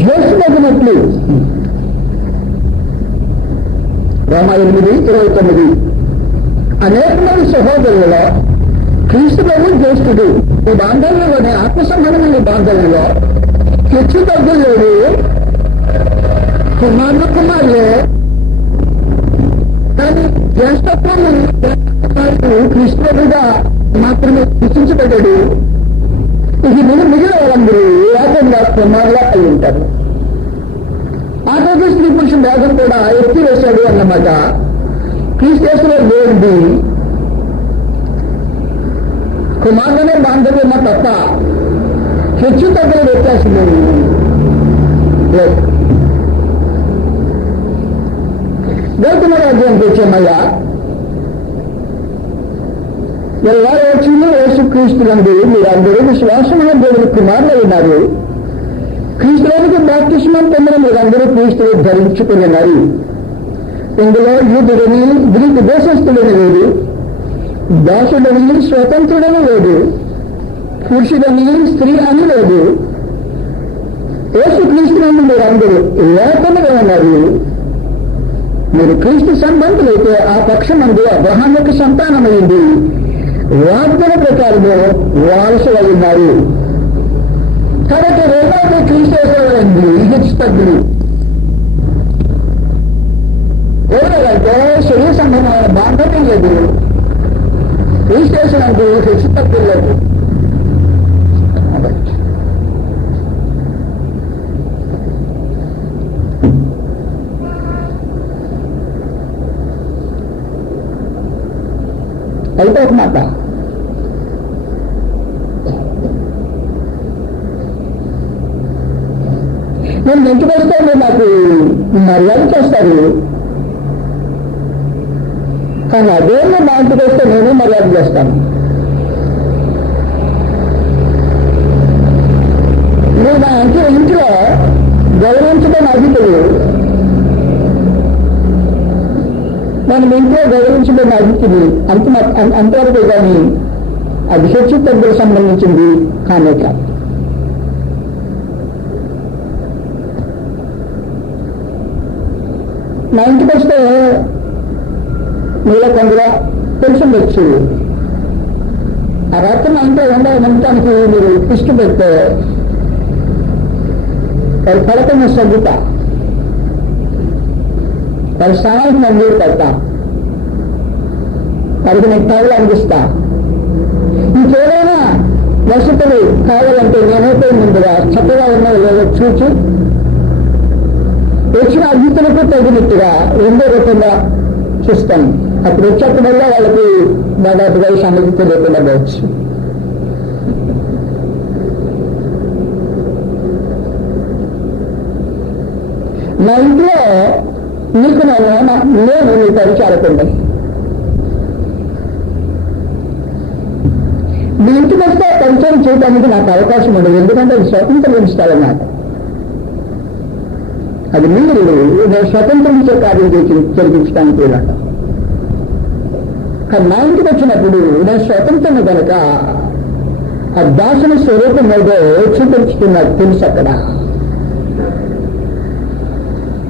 జ్యేష్ఠుడగినట్లు రోమా 8:29 అనేక మంది సహోదరులలో క్రీస్తు ప్రభువు జ్యేష్ఠుడు. ఈ బాంధవ్యంలోనే ఆత్మ సంబంధమైన బాంధవ్యంలో హెచ్చు తగ్గులు లేదు. కుమారులే కానీ జ్యేష్ఠత్వం క్రీస్తు ప్రభువుగా మాత్రమే సృష్టించబడ్డాడు. ఇది మిగిలిన వాళ్ళందరూ ఏకంగా కుమారులా అయి ఉంటారు. ఆ రోజు స్త్రీ పురుష భేదం కూడా ఎత్తి వేశాడు అన్నమాట. క్రీస్తు యేసులో దేవుడి కుమారులనే బాంధవ్యమా తప్ప హెచ్చు తగ్గిన వ్యత్యాసం లేదు. గౌతమ రాజ్యానికి వచ్చామయ్యా. ఎవరు వచ్చింది యేసు క్రీస్తులందు మీరందరూ విశ్వాసమైన దేవుని కుమారులు ఉన్నారు. క్రీస్తులోనికి బాప్తిస్మం పొందిన మీరందరూ క్రీస్తులు ధరించుకున్నారు. ఇందులో యూదుడని గ్రీకు దేశస్థుడని లేదు, దాసుడని స్వతంత్రుడని లేదు, పురుషుడని స్త్రీ అని లేదు. యేసు క్రీస్తునందు మీరందరూ ఏకముగా ఉన్నారు. మీరు క్రీస్తు సంబంధులైతే ఆ పక్షమందు అబ్రహాము యొక్క సంతానమైంది వాగ్దాన ప్రకారము వారసులై ఉన్నారు. కాబట్టి రెండవది క్రీస్తు యేసునందు హెచ్చు తగ్గులు. ఎవరంటే శరీర సంబంధమైన బాంధవ్యం లేదు. క్రీస్తు యేసునందు హెచ్చు తగ్గులు లేదు. అయితే ఒక మాట, నేను ఇంటికి వస్తే మీరు నాకు మర్యాద చేస్తారు, కానీ అదే మా ఇంటికి వస్తే నేనే మర్యాద చేస్తాను. మీరు నా ఇంట్లో గౌరవించడం అధికులు, నేను మీ ఇంట్లో గౌరవించడం అధికులు అంతవరకు కానీ అది హెచ్చు తగ్గులకు సంబంధించింది కానే కాదు. నా ఇంటికి వస్తే మీలో కొందరు తెలిసిండొచ్చు, ఆ రాత్రి మా ఇంట్లో ఉండడానికి మీరు ఇష్టం పెడితే వారి పడకన్న సగ్గుతా, వారి స్థానానికి నేను నీరు పెడతా, వారికి నేను టవల్ అందిస్తా. ఇంకేదైనా వసతులు కావాలంటే నేనైతే ముందుగా చక్కగా ఉన్నది లేదో చూచి వచ్చిన అతిథులకు తగినట్టుగా రెండో రకంగా చూస్తాను. అప్పుడు వచ్చేప్పుడల్లా వాళ్ళకి దాదాపుగా ఈ సంగతి తెలియకుండా పోవచ్చు. నా ఇంట్లో నీకు నేను నీ పరిచారకుండా మీ ఇంటికి వస్తే పరిచయం చేయడానికి నాకు అవకాశం ఉండదు, ఎందుకంటే అది స్వతంత్రం ఇస్తారన్నమాట. అది మీరు నేను స్వతంత్రం ఇచ్చే కార్యం జరిపించడానికి వెళ్ళాక. కానీ నా ఇంటికి వచ్చినప్పుడు నేను స్వతంత్రం కనుక ఆ దాసుని స్వరూపం ఏదో చూపించుకున్నాడు తెలుసు అక్కడ.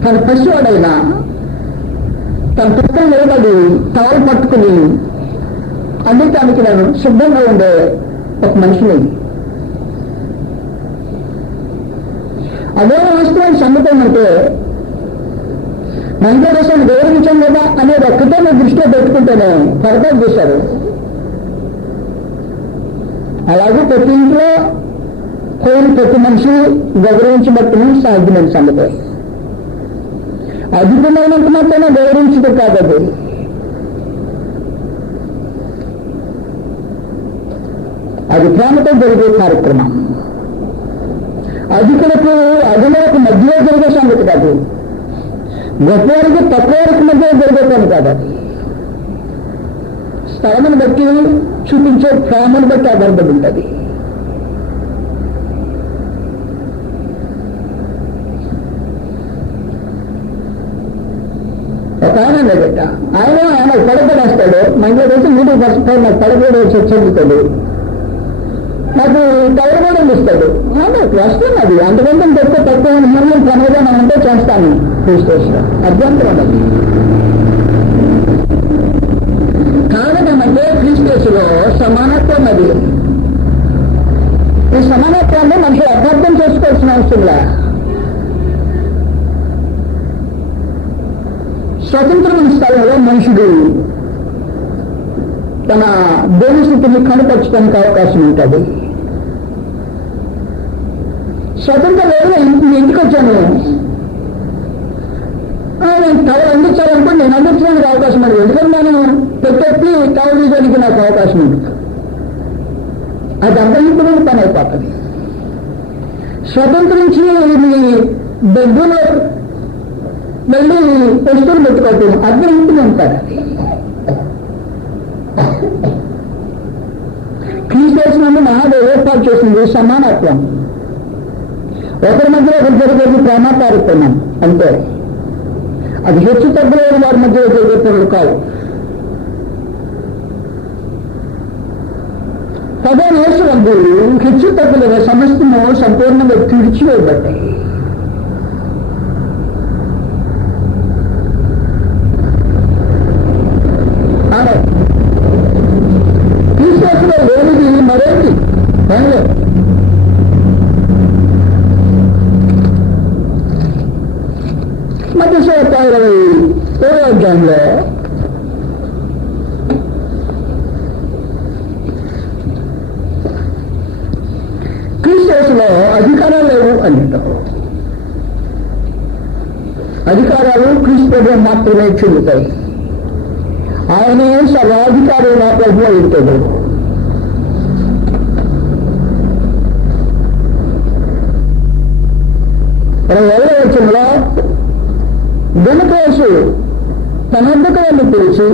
కానీ పసివాడైనా తన పక్కన నిలబడి టవల్ పట్టుకుని అందించడానికి నేను సిద్ధంగా ఉండే ఒక మనిషిని. అదే వాస్తవాన్ని సంగతం అంటే మహిళా దేశాన్ని గౌరవించాం కదా అనేది ఒక్కటే మీరు దృష్టిలో పెట్టుకుంటేనే పొరపాటు చేశారు. అలాగే ప్రతి ఇంట్లో ప్రతి మనిషి గౌరవించబట్టడం సాధ్యమైన సంగతి. అధికమైనంత మాత్రమే గౌరవించడం కాదు, అది ప్రేమతో జరిగే కార్యక్రమం. అధికులకు అధికులకు మధ్యలో జరిగే సంగతి కాదు, గొప్పవారికి తక్కువవారికి మధ్య జరిగే పని కాదు. స్థలమును బట్టి చూపించే ప్రేమను బట్టి ఆధారపడి ఉంటుంది. ఒక ఆయన లేదట, ఆయన పడపడేస్తాడు. మంచి రోజు మీరు పడిపోయి నాకు పడపడి చెందుతాడు, నాకు తవరబడి ఇస్తాడు. కష్టం అది. అందుకంటే తక్కువ మనం ప్రమాదం అంటే చేస్తాను క్రీస్తు అభ్యంతరం అది. కారణమంటే క్రీస్తులో సమానత్వం అది. ఈ సమానత్వాన్ని మనిషి అర్థం చేసుకోవాల్సిన అవసరంలా. స్వతంత్రమైన స్థలంలో మనుషుడు తన దేవుని స్థితిని కనుపరచడానికి అవకాశం ఉంటుంది. స్వతంత్రం లేదు, ఇంటికి వచ్చాను నేను టవల్ అందించాలనుకో నేను అందించడానికి అవకాశం ఉంది. ఎందుకంటే నేను పెట్టెత్తి టవల్ తీయడానికి నాకు అవకాశం ఉంటుంది. అది అంతరింపుడు పని అయిపోతుంది. స్వతంత్రించి మీ బెడ్రూమ్లో వెళ్ళి వస్తువులు పెట్టుకోవటం అర్థం ఉంటారు. క్రీస్తు మహాదేవ్ ఏర్పాటు చేసింది సమానత్వం. ఒకరి మధ్యలో ఒకరు జరిగేది ప్రేమ కార్యక్రమం అంతే. అది హెచ్చు తగ్గులేని వారి మధ్యలో జరిగే పనులు కాదు. పదే నేర్చుకుంటులు హెచ్చు తగ్గుల సమస్యను సంపూర్ణంగా తీర్చివేయబడ్డాయి. క్రీస్తులో లేనిది మరేంటి పనిలేదు. మధ్యశోత 27వ అధ్యాయంలో క్రీస్తులో అధికారాలు లేవు అంటారు. అధికారాలు క్రీస్తు మాత్రమే చెందుతాయి. ఆయనే సర్వాధికారి నా ప్రభు అవుతాడు. వచనంలో గుణకేసు తన వద్దకు వెళ్ళి పిలిచి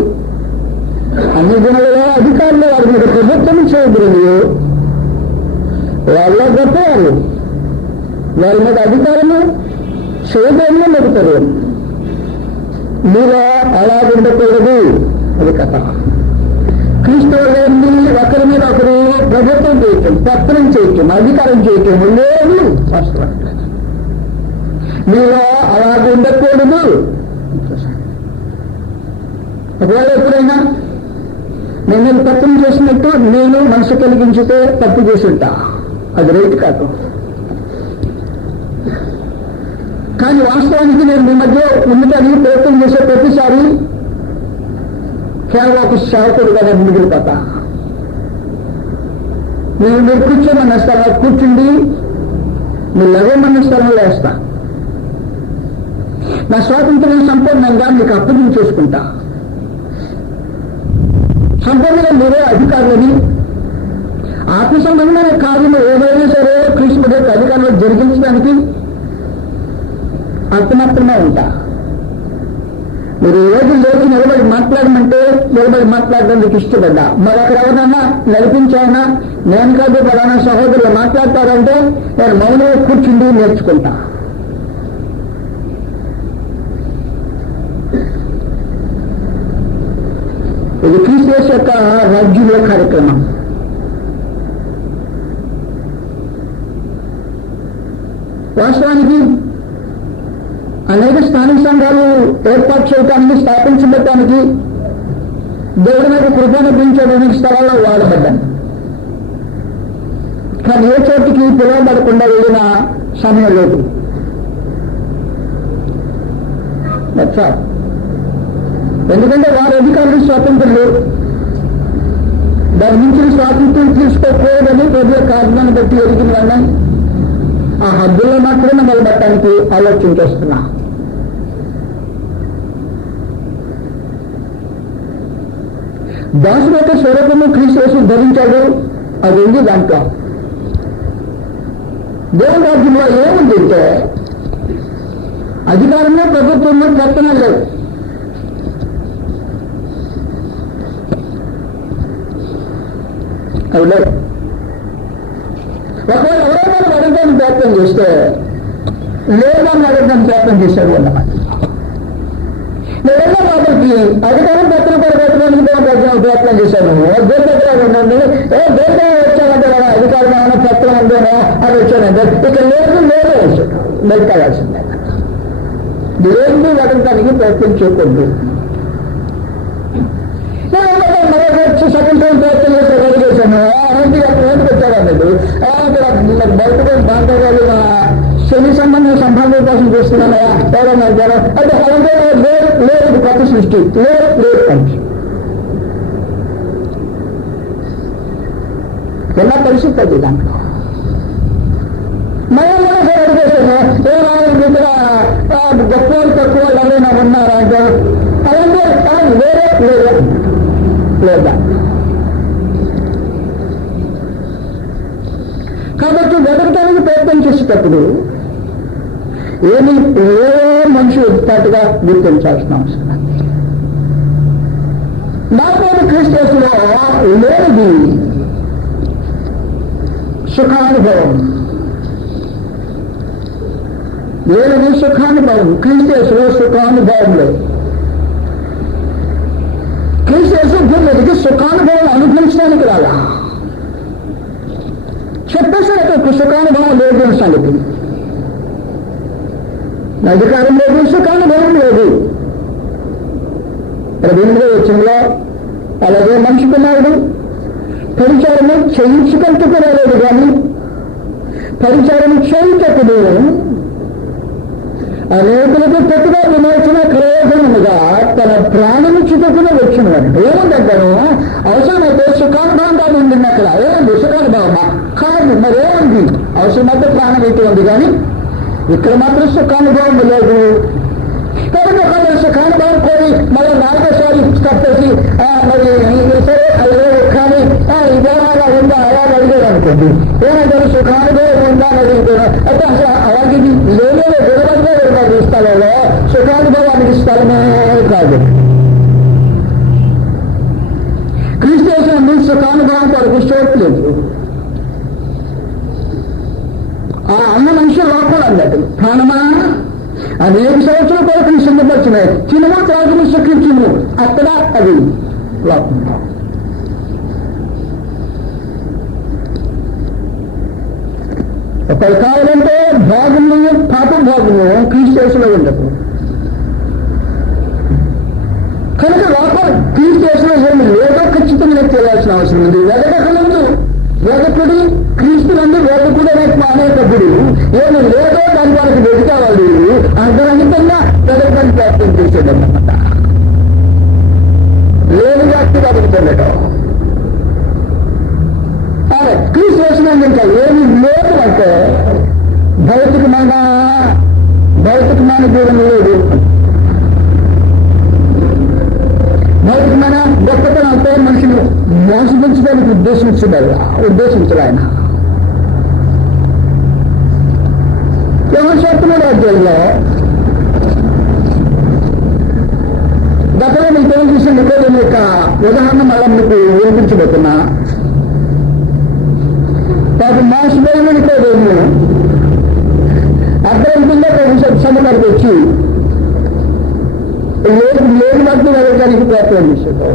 అన్ని గుణలలో అధికారులు వారి మీద ప్రభుత్వం చేయబడినవి. వాళ్ళ గొప్పవారు, వారి మీద అధికారము చేయబడిన మెరుతారు. మీరు అలా ఉండకూడదు. అది కథ. క్రీస్తువుని ఒకరి మీద ఒకరు ప్రభుత్వం చేయటం, పత్రం చేయటం, అధికారం చేయటం లేదు. మీరు అలాగ ఉండకూడదు. ఒకవేళ ఎప్పుడైనా నేను తప్పులు చేసినట్టు నేను మనసు కలిగించితే తప్పు చేసి ఉంటా, అది రైట్ కాదు. కానీ వాస్తవానికి నేను మీ మధ్య ఉండటానికి ప్రయత్నం చేసే ప్రతిసారి కేవలం ఒక సేవకుడుగా నేను మిగిలిపోతా. మీరు కూర్చోమన్న స్థలంలో కూర్చుండి, మీరు లగమన్న స్థలంలో వేస్తా. నా స్వాతంత్ర్యం సంపూర్ణంగా మీకు అప్పగించేసుకుంటా. సంపూర్ణంగా మీరే అధికారులని, ఆత్మ సంబంధమైన కార్యము ఏదైనా సరే క్రీస్తు యొక్క అధికారంలో జరిగించడానికి అంతమాత్రమే ఉంటా. మీరు ఏది లేచి నిలబడి మాట్లాడమంటే నిలబడి మాట్లాడడానికి ఇష్టపడ్డా. మరి అక్కడ ఎవరన్నా నడిపించాయనా నేను కాదు పలానా సహోదరులు మాట్లాడతారంటే నేను మౌనంగా కూర్చుండి నేర్చుకుంటా. ఇది క్రీస్తు యొక్క రాజ్యంలో కార్యక్రమం. వాస్తవానికి అనేక స్థానిక సంఘాలు ఏర్పాటు చేయడానికి, స్థాపించడానికి, దేవుడి మీద కృపనిపించడానికి స్థలాల్లో వాడబడ్డాను. కానీ ఏ చోటికి పిలువబడకుండా వెళ్ళిన సమయం లేదు. ఎందుకంటే వారి అధికారులు స్వాతంత్రులు, దాని నుంచి స్వాతంత్ర్యం తీసుకోకూడదని ప్రజల కారణాన్ని బట్టి ఎరిగిన వాళ్ళని ఆ హద్దుల్లో మాత్రమే నిలబెట్టడానికి ఆలోచన చేస్తున్నా. దాసుడు యొక్క స్వరూపము క్రీస్తు ధరించాడు, అది ఉంది దాంట్లో. దేవుని రాజ్యంలో ఏముంది అంటే అధికారంలో, ప్రభుత్వంలో ప్రకటన లేదు. అవి లేదు. ఒకవేళ ఎవరైనా అడగడానికి ప్రయత్నం చేస్తే లేదని అడగడానికి ప్రయత్నం చేశాడు అన్నమాట. నేనెళ్ళా కాబట్టి అధికారం ప్రకటన పెట్టడానికి ప్రయత్నం చేశాను. దేని దగ్గర ఉండండి, దేని వచ్చానంటే అధికారం ఏమైనా ప్రకటన ఉందేనో అని వచ్చానంటే ఇక లేదు లేదే వచ్చాడు, వెళ్ళాల్సిందే. దేన్ని అడగడానికి ప్రయత్నం చేయకూడదు. సెకండ్ టైం ప్రయత్నం చేస్తే రెడీ చేశాను. ఎందుకు వచ్చాడు అన్నది బయటకు బాంధవ్యాలు శని సంబంధం సంబంధం కోసం చూస్తున్నాను ఎవరన్నా అంటారు. అంటే అలాగే లేదు కొత్త సృష్టి లేదు అంటే ఎలా పరిస్థితి అది దాంట్లో. మనం సరే అడిగేసాను, దగ్గర గొప్ప తక్కువ ఎవరైనా ఉన్నారా అంటే అలాగే వేరే లేదా. కాబట్టి వెతకడానికి ప్రయత్నం చేసేటప్పుడు ఏ మనిషి ఎదుగుతాటుగా గుర్తించాల్సిన అవసరం. నాతో క్రీస్తులో లేనిది సుఖానుభవం, లేనిది సుఖానుభవం. క్రీస్తులో సుఖానుభవం లేదు. క్రీస్తు భూమికి సుఖానుభవం అనుభవించడానికి రాలా. చెప్పేసరికి సుఖానుభవం లేదు సంగతి. అధికారం లేదు, సుఖానుభవం లేదు. 18వ వచనంలో అలాగే మనిషి కుమారుడు పరిచారము చేయించుకుంటూ రాలేదు, కానీ పరిచారం చేయుటకుడు అనేకులకు ప్రతిగా విమోచన ప్రయోజనముగా తన ప్రాణము చుట్టుకుని వచ్చినాడు. ఏముందంటాను, అవసరమైతే సుఖానుభవం కాదు ఉంది అక్కడ. ఏముంది సుఖానుభవమా? కాదు. మరి ఏముంది? అవసరమైతే ప్రాణం అయితే ఉంది, కానీ ఇక్కడ మాత్రం సుఖానుభవం లేదు. కాబట్టి ఒక సుఖానుభవం కోరి మళ్ళీ 4వ తప్పేసి మరి సరే అదే కానీ ఇదేలా ఉందా అలా అడిగాడు అనుకోండి. ఏమంటారు సుఖానుభవం ఉందా అని అడుగుతున్నా. అయితే అసలు అలాగే లేనే గొడవగా స్థలంలో సుఖానుభవానికి స్థలమే కాదు. క్రీస్తు సుఖానుభవం కొరకు చూడలేదు. ఆ అన్న మనిషి లోపల అన్నట్టు ప్రాణమా అనేక సంవత్సరాల కొరకు సిద్ధపరిచినాయి, చిన్నమా త్రాగుని సుఖించును అక్కడ అది లోపం. ఒకరు కావాలంటే భాగము పాప భాగము క్రీస్తులో ఉండదు. కనుక లోపల క్రీస్తులో ఏమి లేదో ఖచ్చితంగా తెలియాల్సిన అవసరం ఉంది. వెదకలందు వేదకుడి క్రీస్తులందు వేదకుడు అనేక గుడి ఏమి లేదో దాని వాళ్ళకి వెతికేవాళ్ళు అంతరంగితంగా వెదకడానికి ప్రయత్నం చేసేదన్నమాట. లేని వ్యక్తిగా వెతుకుండటం క్రీస్తు వేసినాక ఇంకా ఏమి లేదు అంటే భౌతికమైన జీవనం లేదు. భౌతికమైన గొప్పతనం అంటే మనిషిని మోసపించడానికి ఉద్దేశించడు ఆయన. చెప్తున్నాడు అధ్యాయంలో గతంలో మీకు ఏం చూసిన నికోదేము యొక్క ఉదాహరణ మళ్ళీ మీకు వినిపించబోతున్నా. పాపం మోసపోయిన నికోదేము అర్థవంతంగా సమాధానికి వచ్చి లేని వాటిని వెళ్ళడానికి ప్రయత్నం చేశాడు.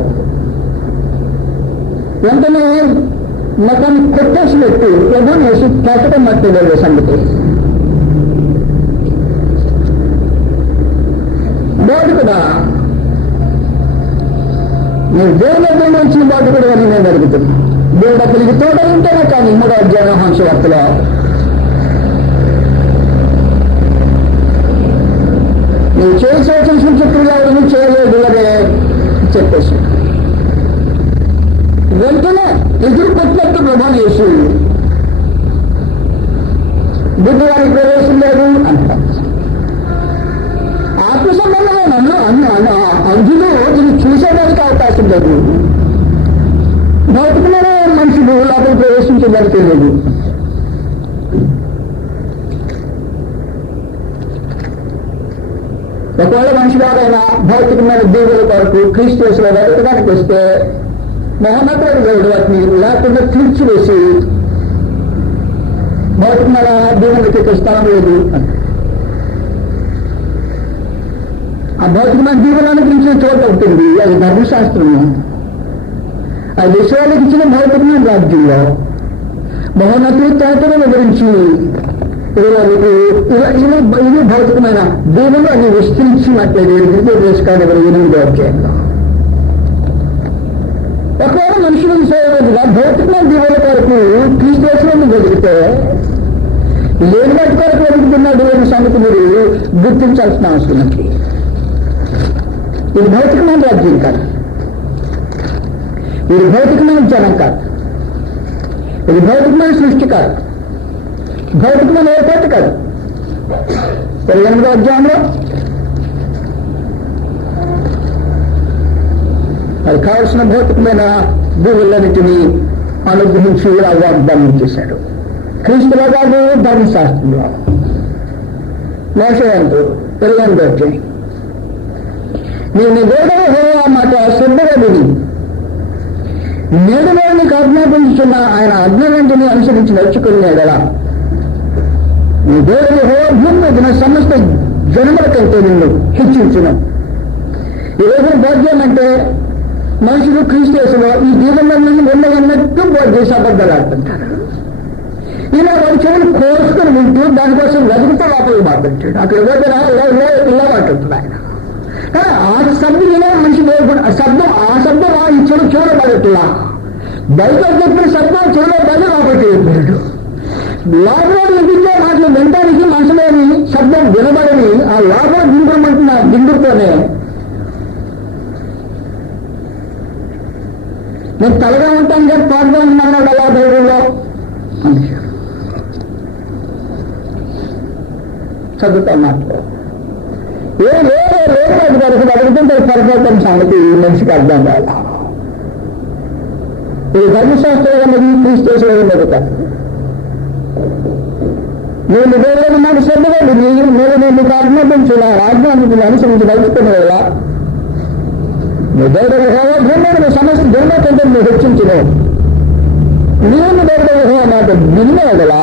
వెంటనే మతాన్ని కొట్టేసి పెట్టి ప్రధాన వేసి పెట్టడం మట్టిలేదు సంగతి. నేను దేవుని దగ్గర వచ్చిన బాటు కూడా అని నేను అడుగుతున్నాను. దేవుడు అక్కడికి తోట ఉంటేనే కానీ 3వ అధ్యాయం యోహాను వార్తలో నువ్వు చేయవలసిన సూచక్రియలు ఎవరు చేయలేదు అదే చెప్పేసి వెంటనే ఎదురు పెట్టినట్టు ప్రభావం చేసి బుద్ధి వారికి ప్రవేశం లేదు అంటారు. ఆత్మ సంబంధమైన అందులో దీన్ని చూసేదానికి అవకాశం లేదు. భౌతికమైన మనుషులు లోపల ప్రవేశించడానికి లేదు. ఒకవేళ మనిషి వారైనా భౌతికమైన దేవుల కొరకు క్రీస్తు యేసులో వెతకడానికి వస్తే మహోన్నతుడు దేవుడు వాటిని లేకుండా తీర్చివేసి భౌతికమైన దేవునికి స్థలం లేదు. ఆ భౌతికమైన దీవులను గురించిన చోట ఉంటుంది, అది ధర్మశాస్త్రము. అది విశ్వాలకు ఇచ్చిన భౌతికమైన రాజ్యంలో మహోన్నతుడు తేటలను గురించి ఇది భౌతికమైన దీవులు అన్ని విస్తరించినట్లేదు. దేశకాల 8వ అధ్యాయంలో ఒకవేళ మనుషులకు సేవగా భౌతికమైన దీవుల కొరకు క్రీస్తుని జరిగితే లేని వాటి కొరకు వెతుకుతున్నాడు అనే సంగతి మీరు గుర్తించాల్సిన అవసరం ఉంది. ఇది భౌతికమైన రాజ్యం కాదు, ఇది భౌతికమైన జనం కాదు, ఇది భౌతికమైన సృష్టి కాదు, భౌతికమైన ఏర్పాటు కాదు. 8వ అధ్యాయంలో అది కావలసిన భౌతికమైన భూములన్నిటినీ అనుగ్రహించి వాగ్దానం చేశాడు. క్రీస్తులో కాదు, ధర్మశాస్త్రంలో. మోషేయంతో 8వ అధ్యాయం నేను దేవుడు మాట శ్రద్ధగా విని నేడు నీకు ఆజ్ఞాపించున్న ఆయన ఆజ్ఞలన్నింటినీ అనుసరించి నడుచుకునేదలా నీ దేవుడు భూమి మీద సమస్త జనముల కంటే నిన్ను హెచ్చించును. ఈ రోజున భాగ్యం అంటే మనుషులు క్రీస్తు యేసులో ఈ దీవులన్నీ ఉండగన్నట్టు చేసి అబద్ధాలు ఆడుతుంటారు. ఇలా వాడి చెవులు కోసుకొని వింటూ దానికోసం వెతుకుతూ లోపలికి మాట్లాడుతాడు. అక్కడ ఇలా మాట్లాడుతుంది ఆయన. కానీ ఆ శబ్దం ఇలా మనిషి శబ్దం ఆ శబ్దం ఈ చెవులో పడట్లా. బయట చెప్పిన శబ్దం చెవులో పడి లోపలికి వెళ్ళిపోయాడు. లోపల వినిపించే మాటలు వినడానికి మనసులోని శబ్దం వినబడని ఆ లోపల గింగురమంటున్న గింగురుతోనే నేను తలగా ఉంటాను కదా పాడుగా ఉన్నాడు అలా దేవుల్లో చదువుతా మాట్లాడు. లేదు అది అడుగుతుంటే పరిపూర్ణ సంగతి మనిషికి అర్థం కాదు. ఇది ధర్మశాస్త్రం అన్నది క్రీస్తు కాదు. నేను దేవుడు నాకు శ్రద్ధగా నేను నీకు ఆజ్ఞాపించిన ఆజ్ఞాన్ని అనుసరించి నడుచుకునే వల్ల నీ దేవుడు సమస్త దేవుడు కంటే నువ్వు హెచ్చించినావు. నేను దేవుడు మాట వినే కదా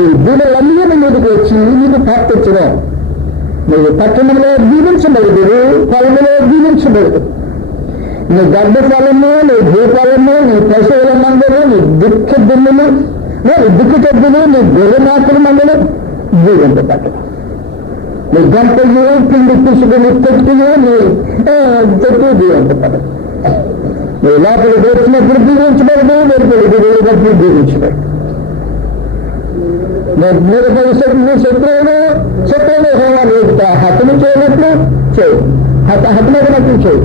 ఈ భూములన్నీ మీదకి వచ్చి నీకు ప్రాప్తించినావు. నువ్వు పట్టణంలో దీవించబడదు, పొలంలో దీవించబడదు. నీ గడ్డ ఫలము, నీ భూఫలము, నీ పశువుల మందులు, నీ దుఃఖ దుమ్ములు, నీ దిక్కుటెద్దులు, నీ గొర్రెనాకుల మందులు దీవించబడ్డు. నీ గంటలు పిండి తీసుకుని పెట్టుకుని నీ చెట్టు దీవించబడదు. నీ లోపలికి వచ్చినప్పుడు దీవించబడదు, వెలుపలికి దీవించబడదు. మీరు శత్రువులు హోమాలు హతను చేయనట్లు చేయి, హతనగినట్లు చేయి.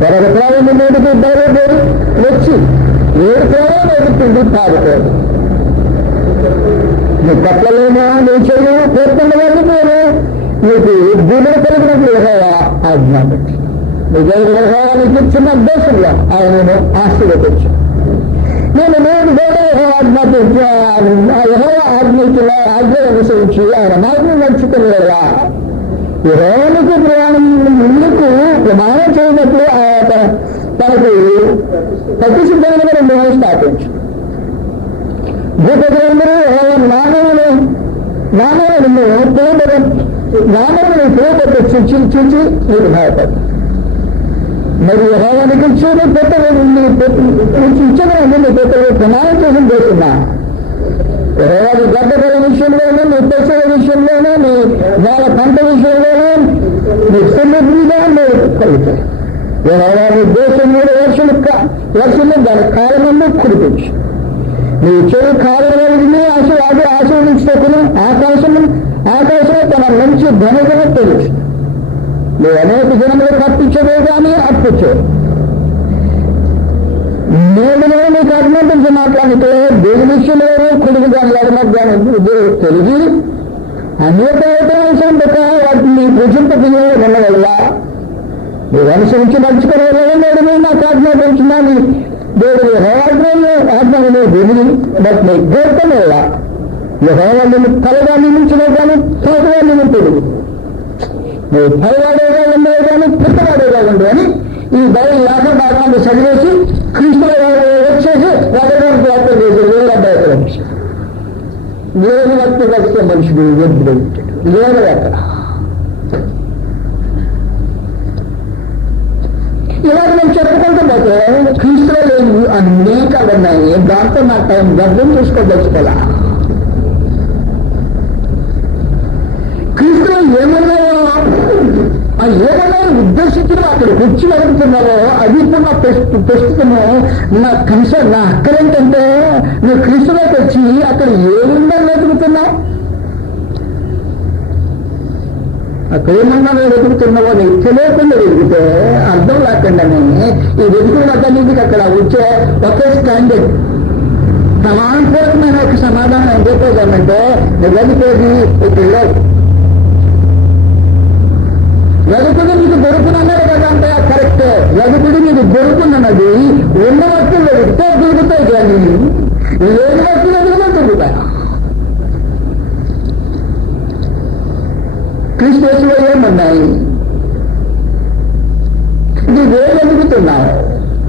మరొక ప్రాణం మీదకి బయలుదేరి వచ్చి 7 ప్రాణాలు ఎదుర్కొంది పాడుకోదు. నీ పట్లలోనూ నీ చెడు పేర్కొన్న వాళ్ళు నేను నీకు భూమిలో కలిగినట్లు ఆజ్ఞా పెట్టి నీ దేవుడు నీకు ఇచ్చిన ఉద్దేశంలో ఆయనను ఆశీర్వదించు. నేను ఆజ్ఞించిన ఆజ్ఞ అనుసరించి ఆయన మార్గం నడుచుకునేలా యెహోవాకు ప్రయాణం ముందుకు ప్రమాణం చేయనట్లు తనకు ప్రతిసిద్ధమైన 2 నెలలు స్థాపించు. భూపతులందరూ నామను పిలువబట్టి చూచి నీకు భయపడు. మరి యెహోవానికి ఇచ్చేది ఇచ్చగలని పెట్టలు ప్రమాణం చేసిన చేస్తున్నా. యెహోవాకి గడ్డగల విషయంలోనూ, నీ పెసల విషయంలోనూ, నీ వాళ్ళ పంట విషయంలోనూ, నీ సమృద్ధిగా మీరు కలుగుతాయి. యెహోవాని దేశం 3 వర్షం లక్ష్యంలో దాని కాలంలో కురిపించు. నీ చెడు కాలంలో ఆశీర్వదించుటకును ఆకాశంలో తన మంచి ధనులను తెలుసు. నువ్వు అనేక జనములకు అర్పించవే కానీ అర్పించవు. నేను నీకు అభినందించి మాట్లాడితే దేని విషయంలో కొడుకు కానీ అడిగినట్టు కానీ తెలివి అనేక వాటిని భుజింపజేయ ఉన్న వల్ల మీరు అనుసరించి నడుచుకోలేదు. నాకు ఆజ్ఞాపించిందని దేవుడు ఆజ్ఞాలు దేవుని బట్ నీ గోర్తం వల్ల యెహోవాను తలగా నియమించిన కానీ తోటగా నియమించడు. నువ్వు పైవాడేగా ఉండేవి కానీ పెద్దవాడేగా ఉండు అని ఈ బయలు లాగా భాగాన్ని చదివేసి క్రీస్తు వచ్చేసి రకరకాల వ్యాఖ్యలు చేసి లేని వ్యక్తి వస్తే మనుషుడు ఎప్పుడు లేని అక్కడ ఇలా నేను చెప్పుకుంటూ పోతే క్రీస్తులో లేని అనేక ఉన్నాయి. దాంతో నా టైం గర్భం చూసుకోదలుచుకోవాలా. క్రీస్తులో ఏమన్నాయో ఆ ఏమన్నా ఉద్దేశించిన అక్కడికి వచ్చి వెళ్తున్నారో అది ఇప్పుడు నా ప్రస్తుతము నా అక్కడేంటంటే నువ్వు క్రీస్తులోకి వచ్చి అక్కడ ఏముందని వెతుకుతున్నావు. అక్కడ ఏమన్నా వెతుకుతున్నావో నీకు తెలియకుండా వెతికితే అర్థం లేకుండానే ఈ వెతుకున్నదానికి అక్కడ వచ్చే ఒకే స్టాండర్డ్ సమానపూర్వకమైన ఒక సమాధానం ఏం చెప్పేదామంటే నువ్వు వెతికేది ఇక్కడ వెలుగుడు నీకు దొరుకునన్నాడు కదా అంటే కరెక్ట్. వెలుగుడు నీకు దొరుకున్నది ఉన్న వస్తువులు వెతికితే దొరుకుతాయి కానీ లేని వస్తువులు ఎదుగుతా దొరుకుతాయి. క్రీస్తులో ఏమున్నాయి? నువ్వేం వెతుకుతున్నావు?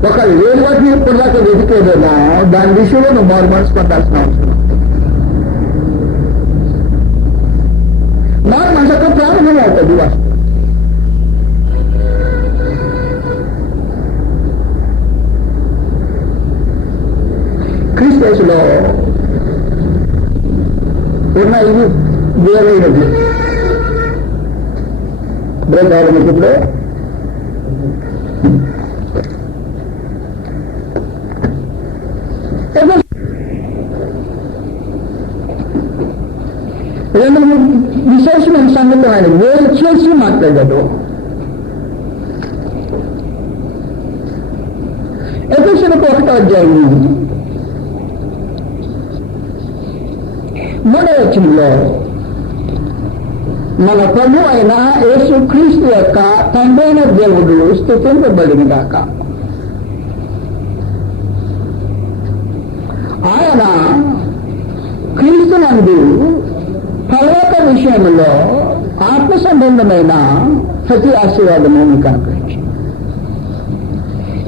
ఒక లేని వాటిని ఇప్పుడు దాకా వెతికేదేమో దాని విషయంలో నువ్వు మారు మనసు పడాల్సిన అవసరం. మారు మనసు అక్కడ ప్రారంభం అవుతుంది. వాస్తవం క్రీస్తులో ఉన్న ఇది వేరైనది. బృందావనములో విశేషమైన సంగతి ఆయన వేరు చేసి మాట్లాడాడు. ఎఫెసీయులకు 1వ అధ్యాయం 3వ వచనంలో మన ప్రభు అయిన యేసు క్రీస్తు యొక్క తండ్రైన దేవుడు స్తుతింపబడిన గాక. ఆయన క్రీస్తునందు పరలోక విషయంలో ఆత్మ సంబంధమైన ప్రతి ఆశీర్వాదము మీకు అనుగ్రహించి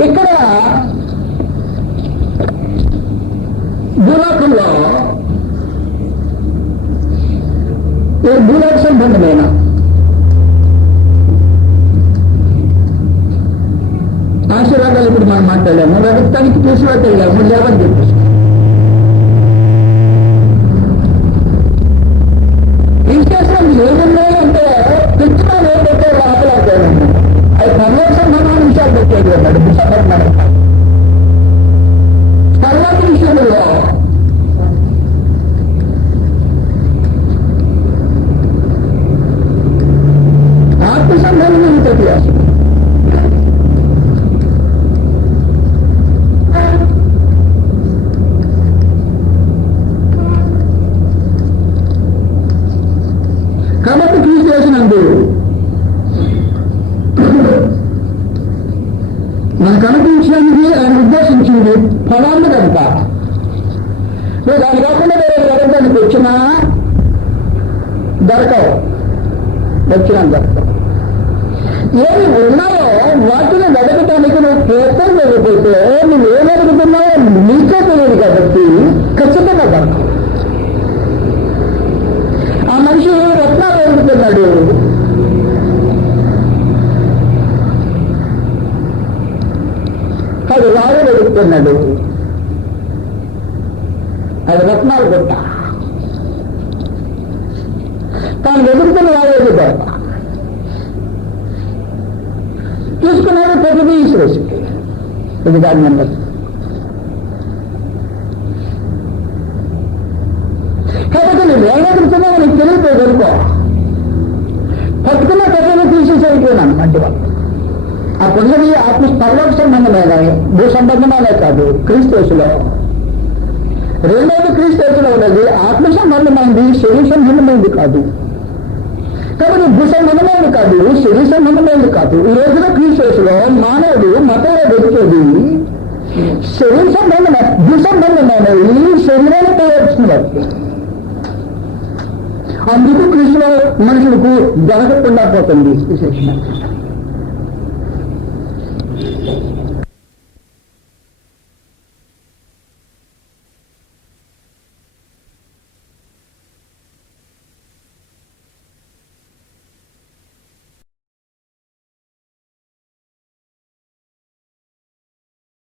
ఇక్కడ భూలోకంలో భూలోక సంబంధమైన ఆశీర్వాదాలు ఇప్పుడు మనం మాట్లాడాము. రక్తానికి తీసుకువెళ్ళి వెళ్ళాము లేవని చెప్పేసి విశేషం ఏమున్నాయంటే పిచ్చిమాలు ఏం పెట్టారు ఆకలాడతాడు. అది పర్లోక సంబంధమైన విషయాలు పెట్టేది అన్నాడు. పర్లోక విషయంలో ఆత్మ సంబంధమైన ప్రతియాసం కాబట్టి క్రీస్తు చేసినందు మనకు అనిపించినది ఆయన ఉద్దేశించింది ఫలాన్ని కనుక నువ్వు దాని కాకుండా వేరే జరగడానికి వచ్చినా దొరకవు. వచ్చినా దొరకవు. ఏమి ఉన్నాయో వాటిని వెతకటానికి నువ్వు ప్రయత్నం లేకపోతే నువ్వేం వెతుకుతున్నావో నీకే తెలియదు కాబట్టి ఖచ్చితంగా దొరకవు. ఆ మనిషి రత్నాలు వెతుకుతున్నాడు. అది రాడు వెతుకుతున్నాడు. అది రత్నాలు కొట్ట తాను వెతుకుతున్న వాడేది దొరక తీసుకున్నాడు. ప్రతిదీ ఈశ్వరేసి ఇది దాని నెంబర్ వేగడుతున్నా మనకి తెలియదు దొరుకో పట్టుకున్న ప్రజలు తీసేసైపోయినాను అంటే వాళ్ళు ఆ కొందరి ఆత్మ పరలోక సంబంధమైన భూ సంబంధమైన కాదు క్రీస్తులో. రెండవది క్రీస్తులో ఉన్నది ఆత్మ సంబంధమైంది, శరీర సంబంధమైంది కాదు. కాబట్టి భూ సంబంధమైనది కాదు, శరీర సంబంధమైనది కాదు. ఈ రోజున క్రీస్తులో మానవుడు మతంలో దొరికేది శరీర సంబంధమైన భూ సంబంధమైనవి శరీరాన్ని తయారుస్తున్నారు. అందుకు క్రీస్తులో మనుషులకు జరగకుండా పోతుంది విశేషంగా.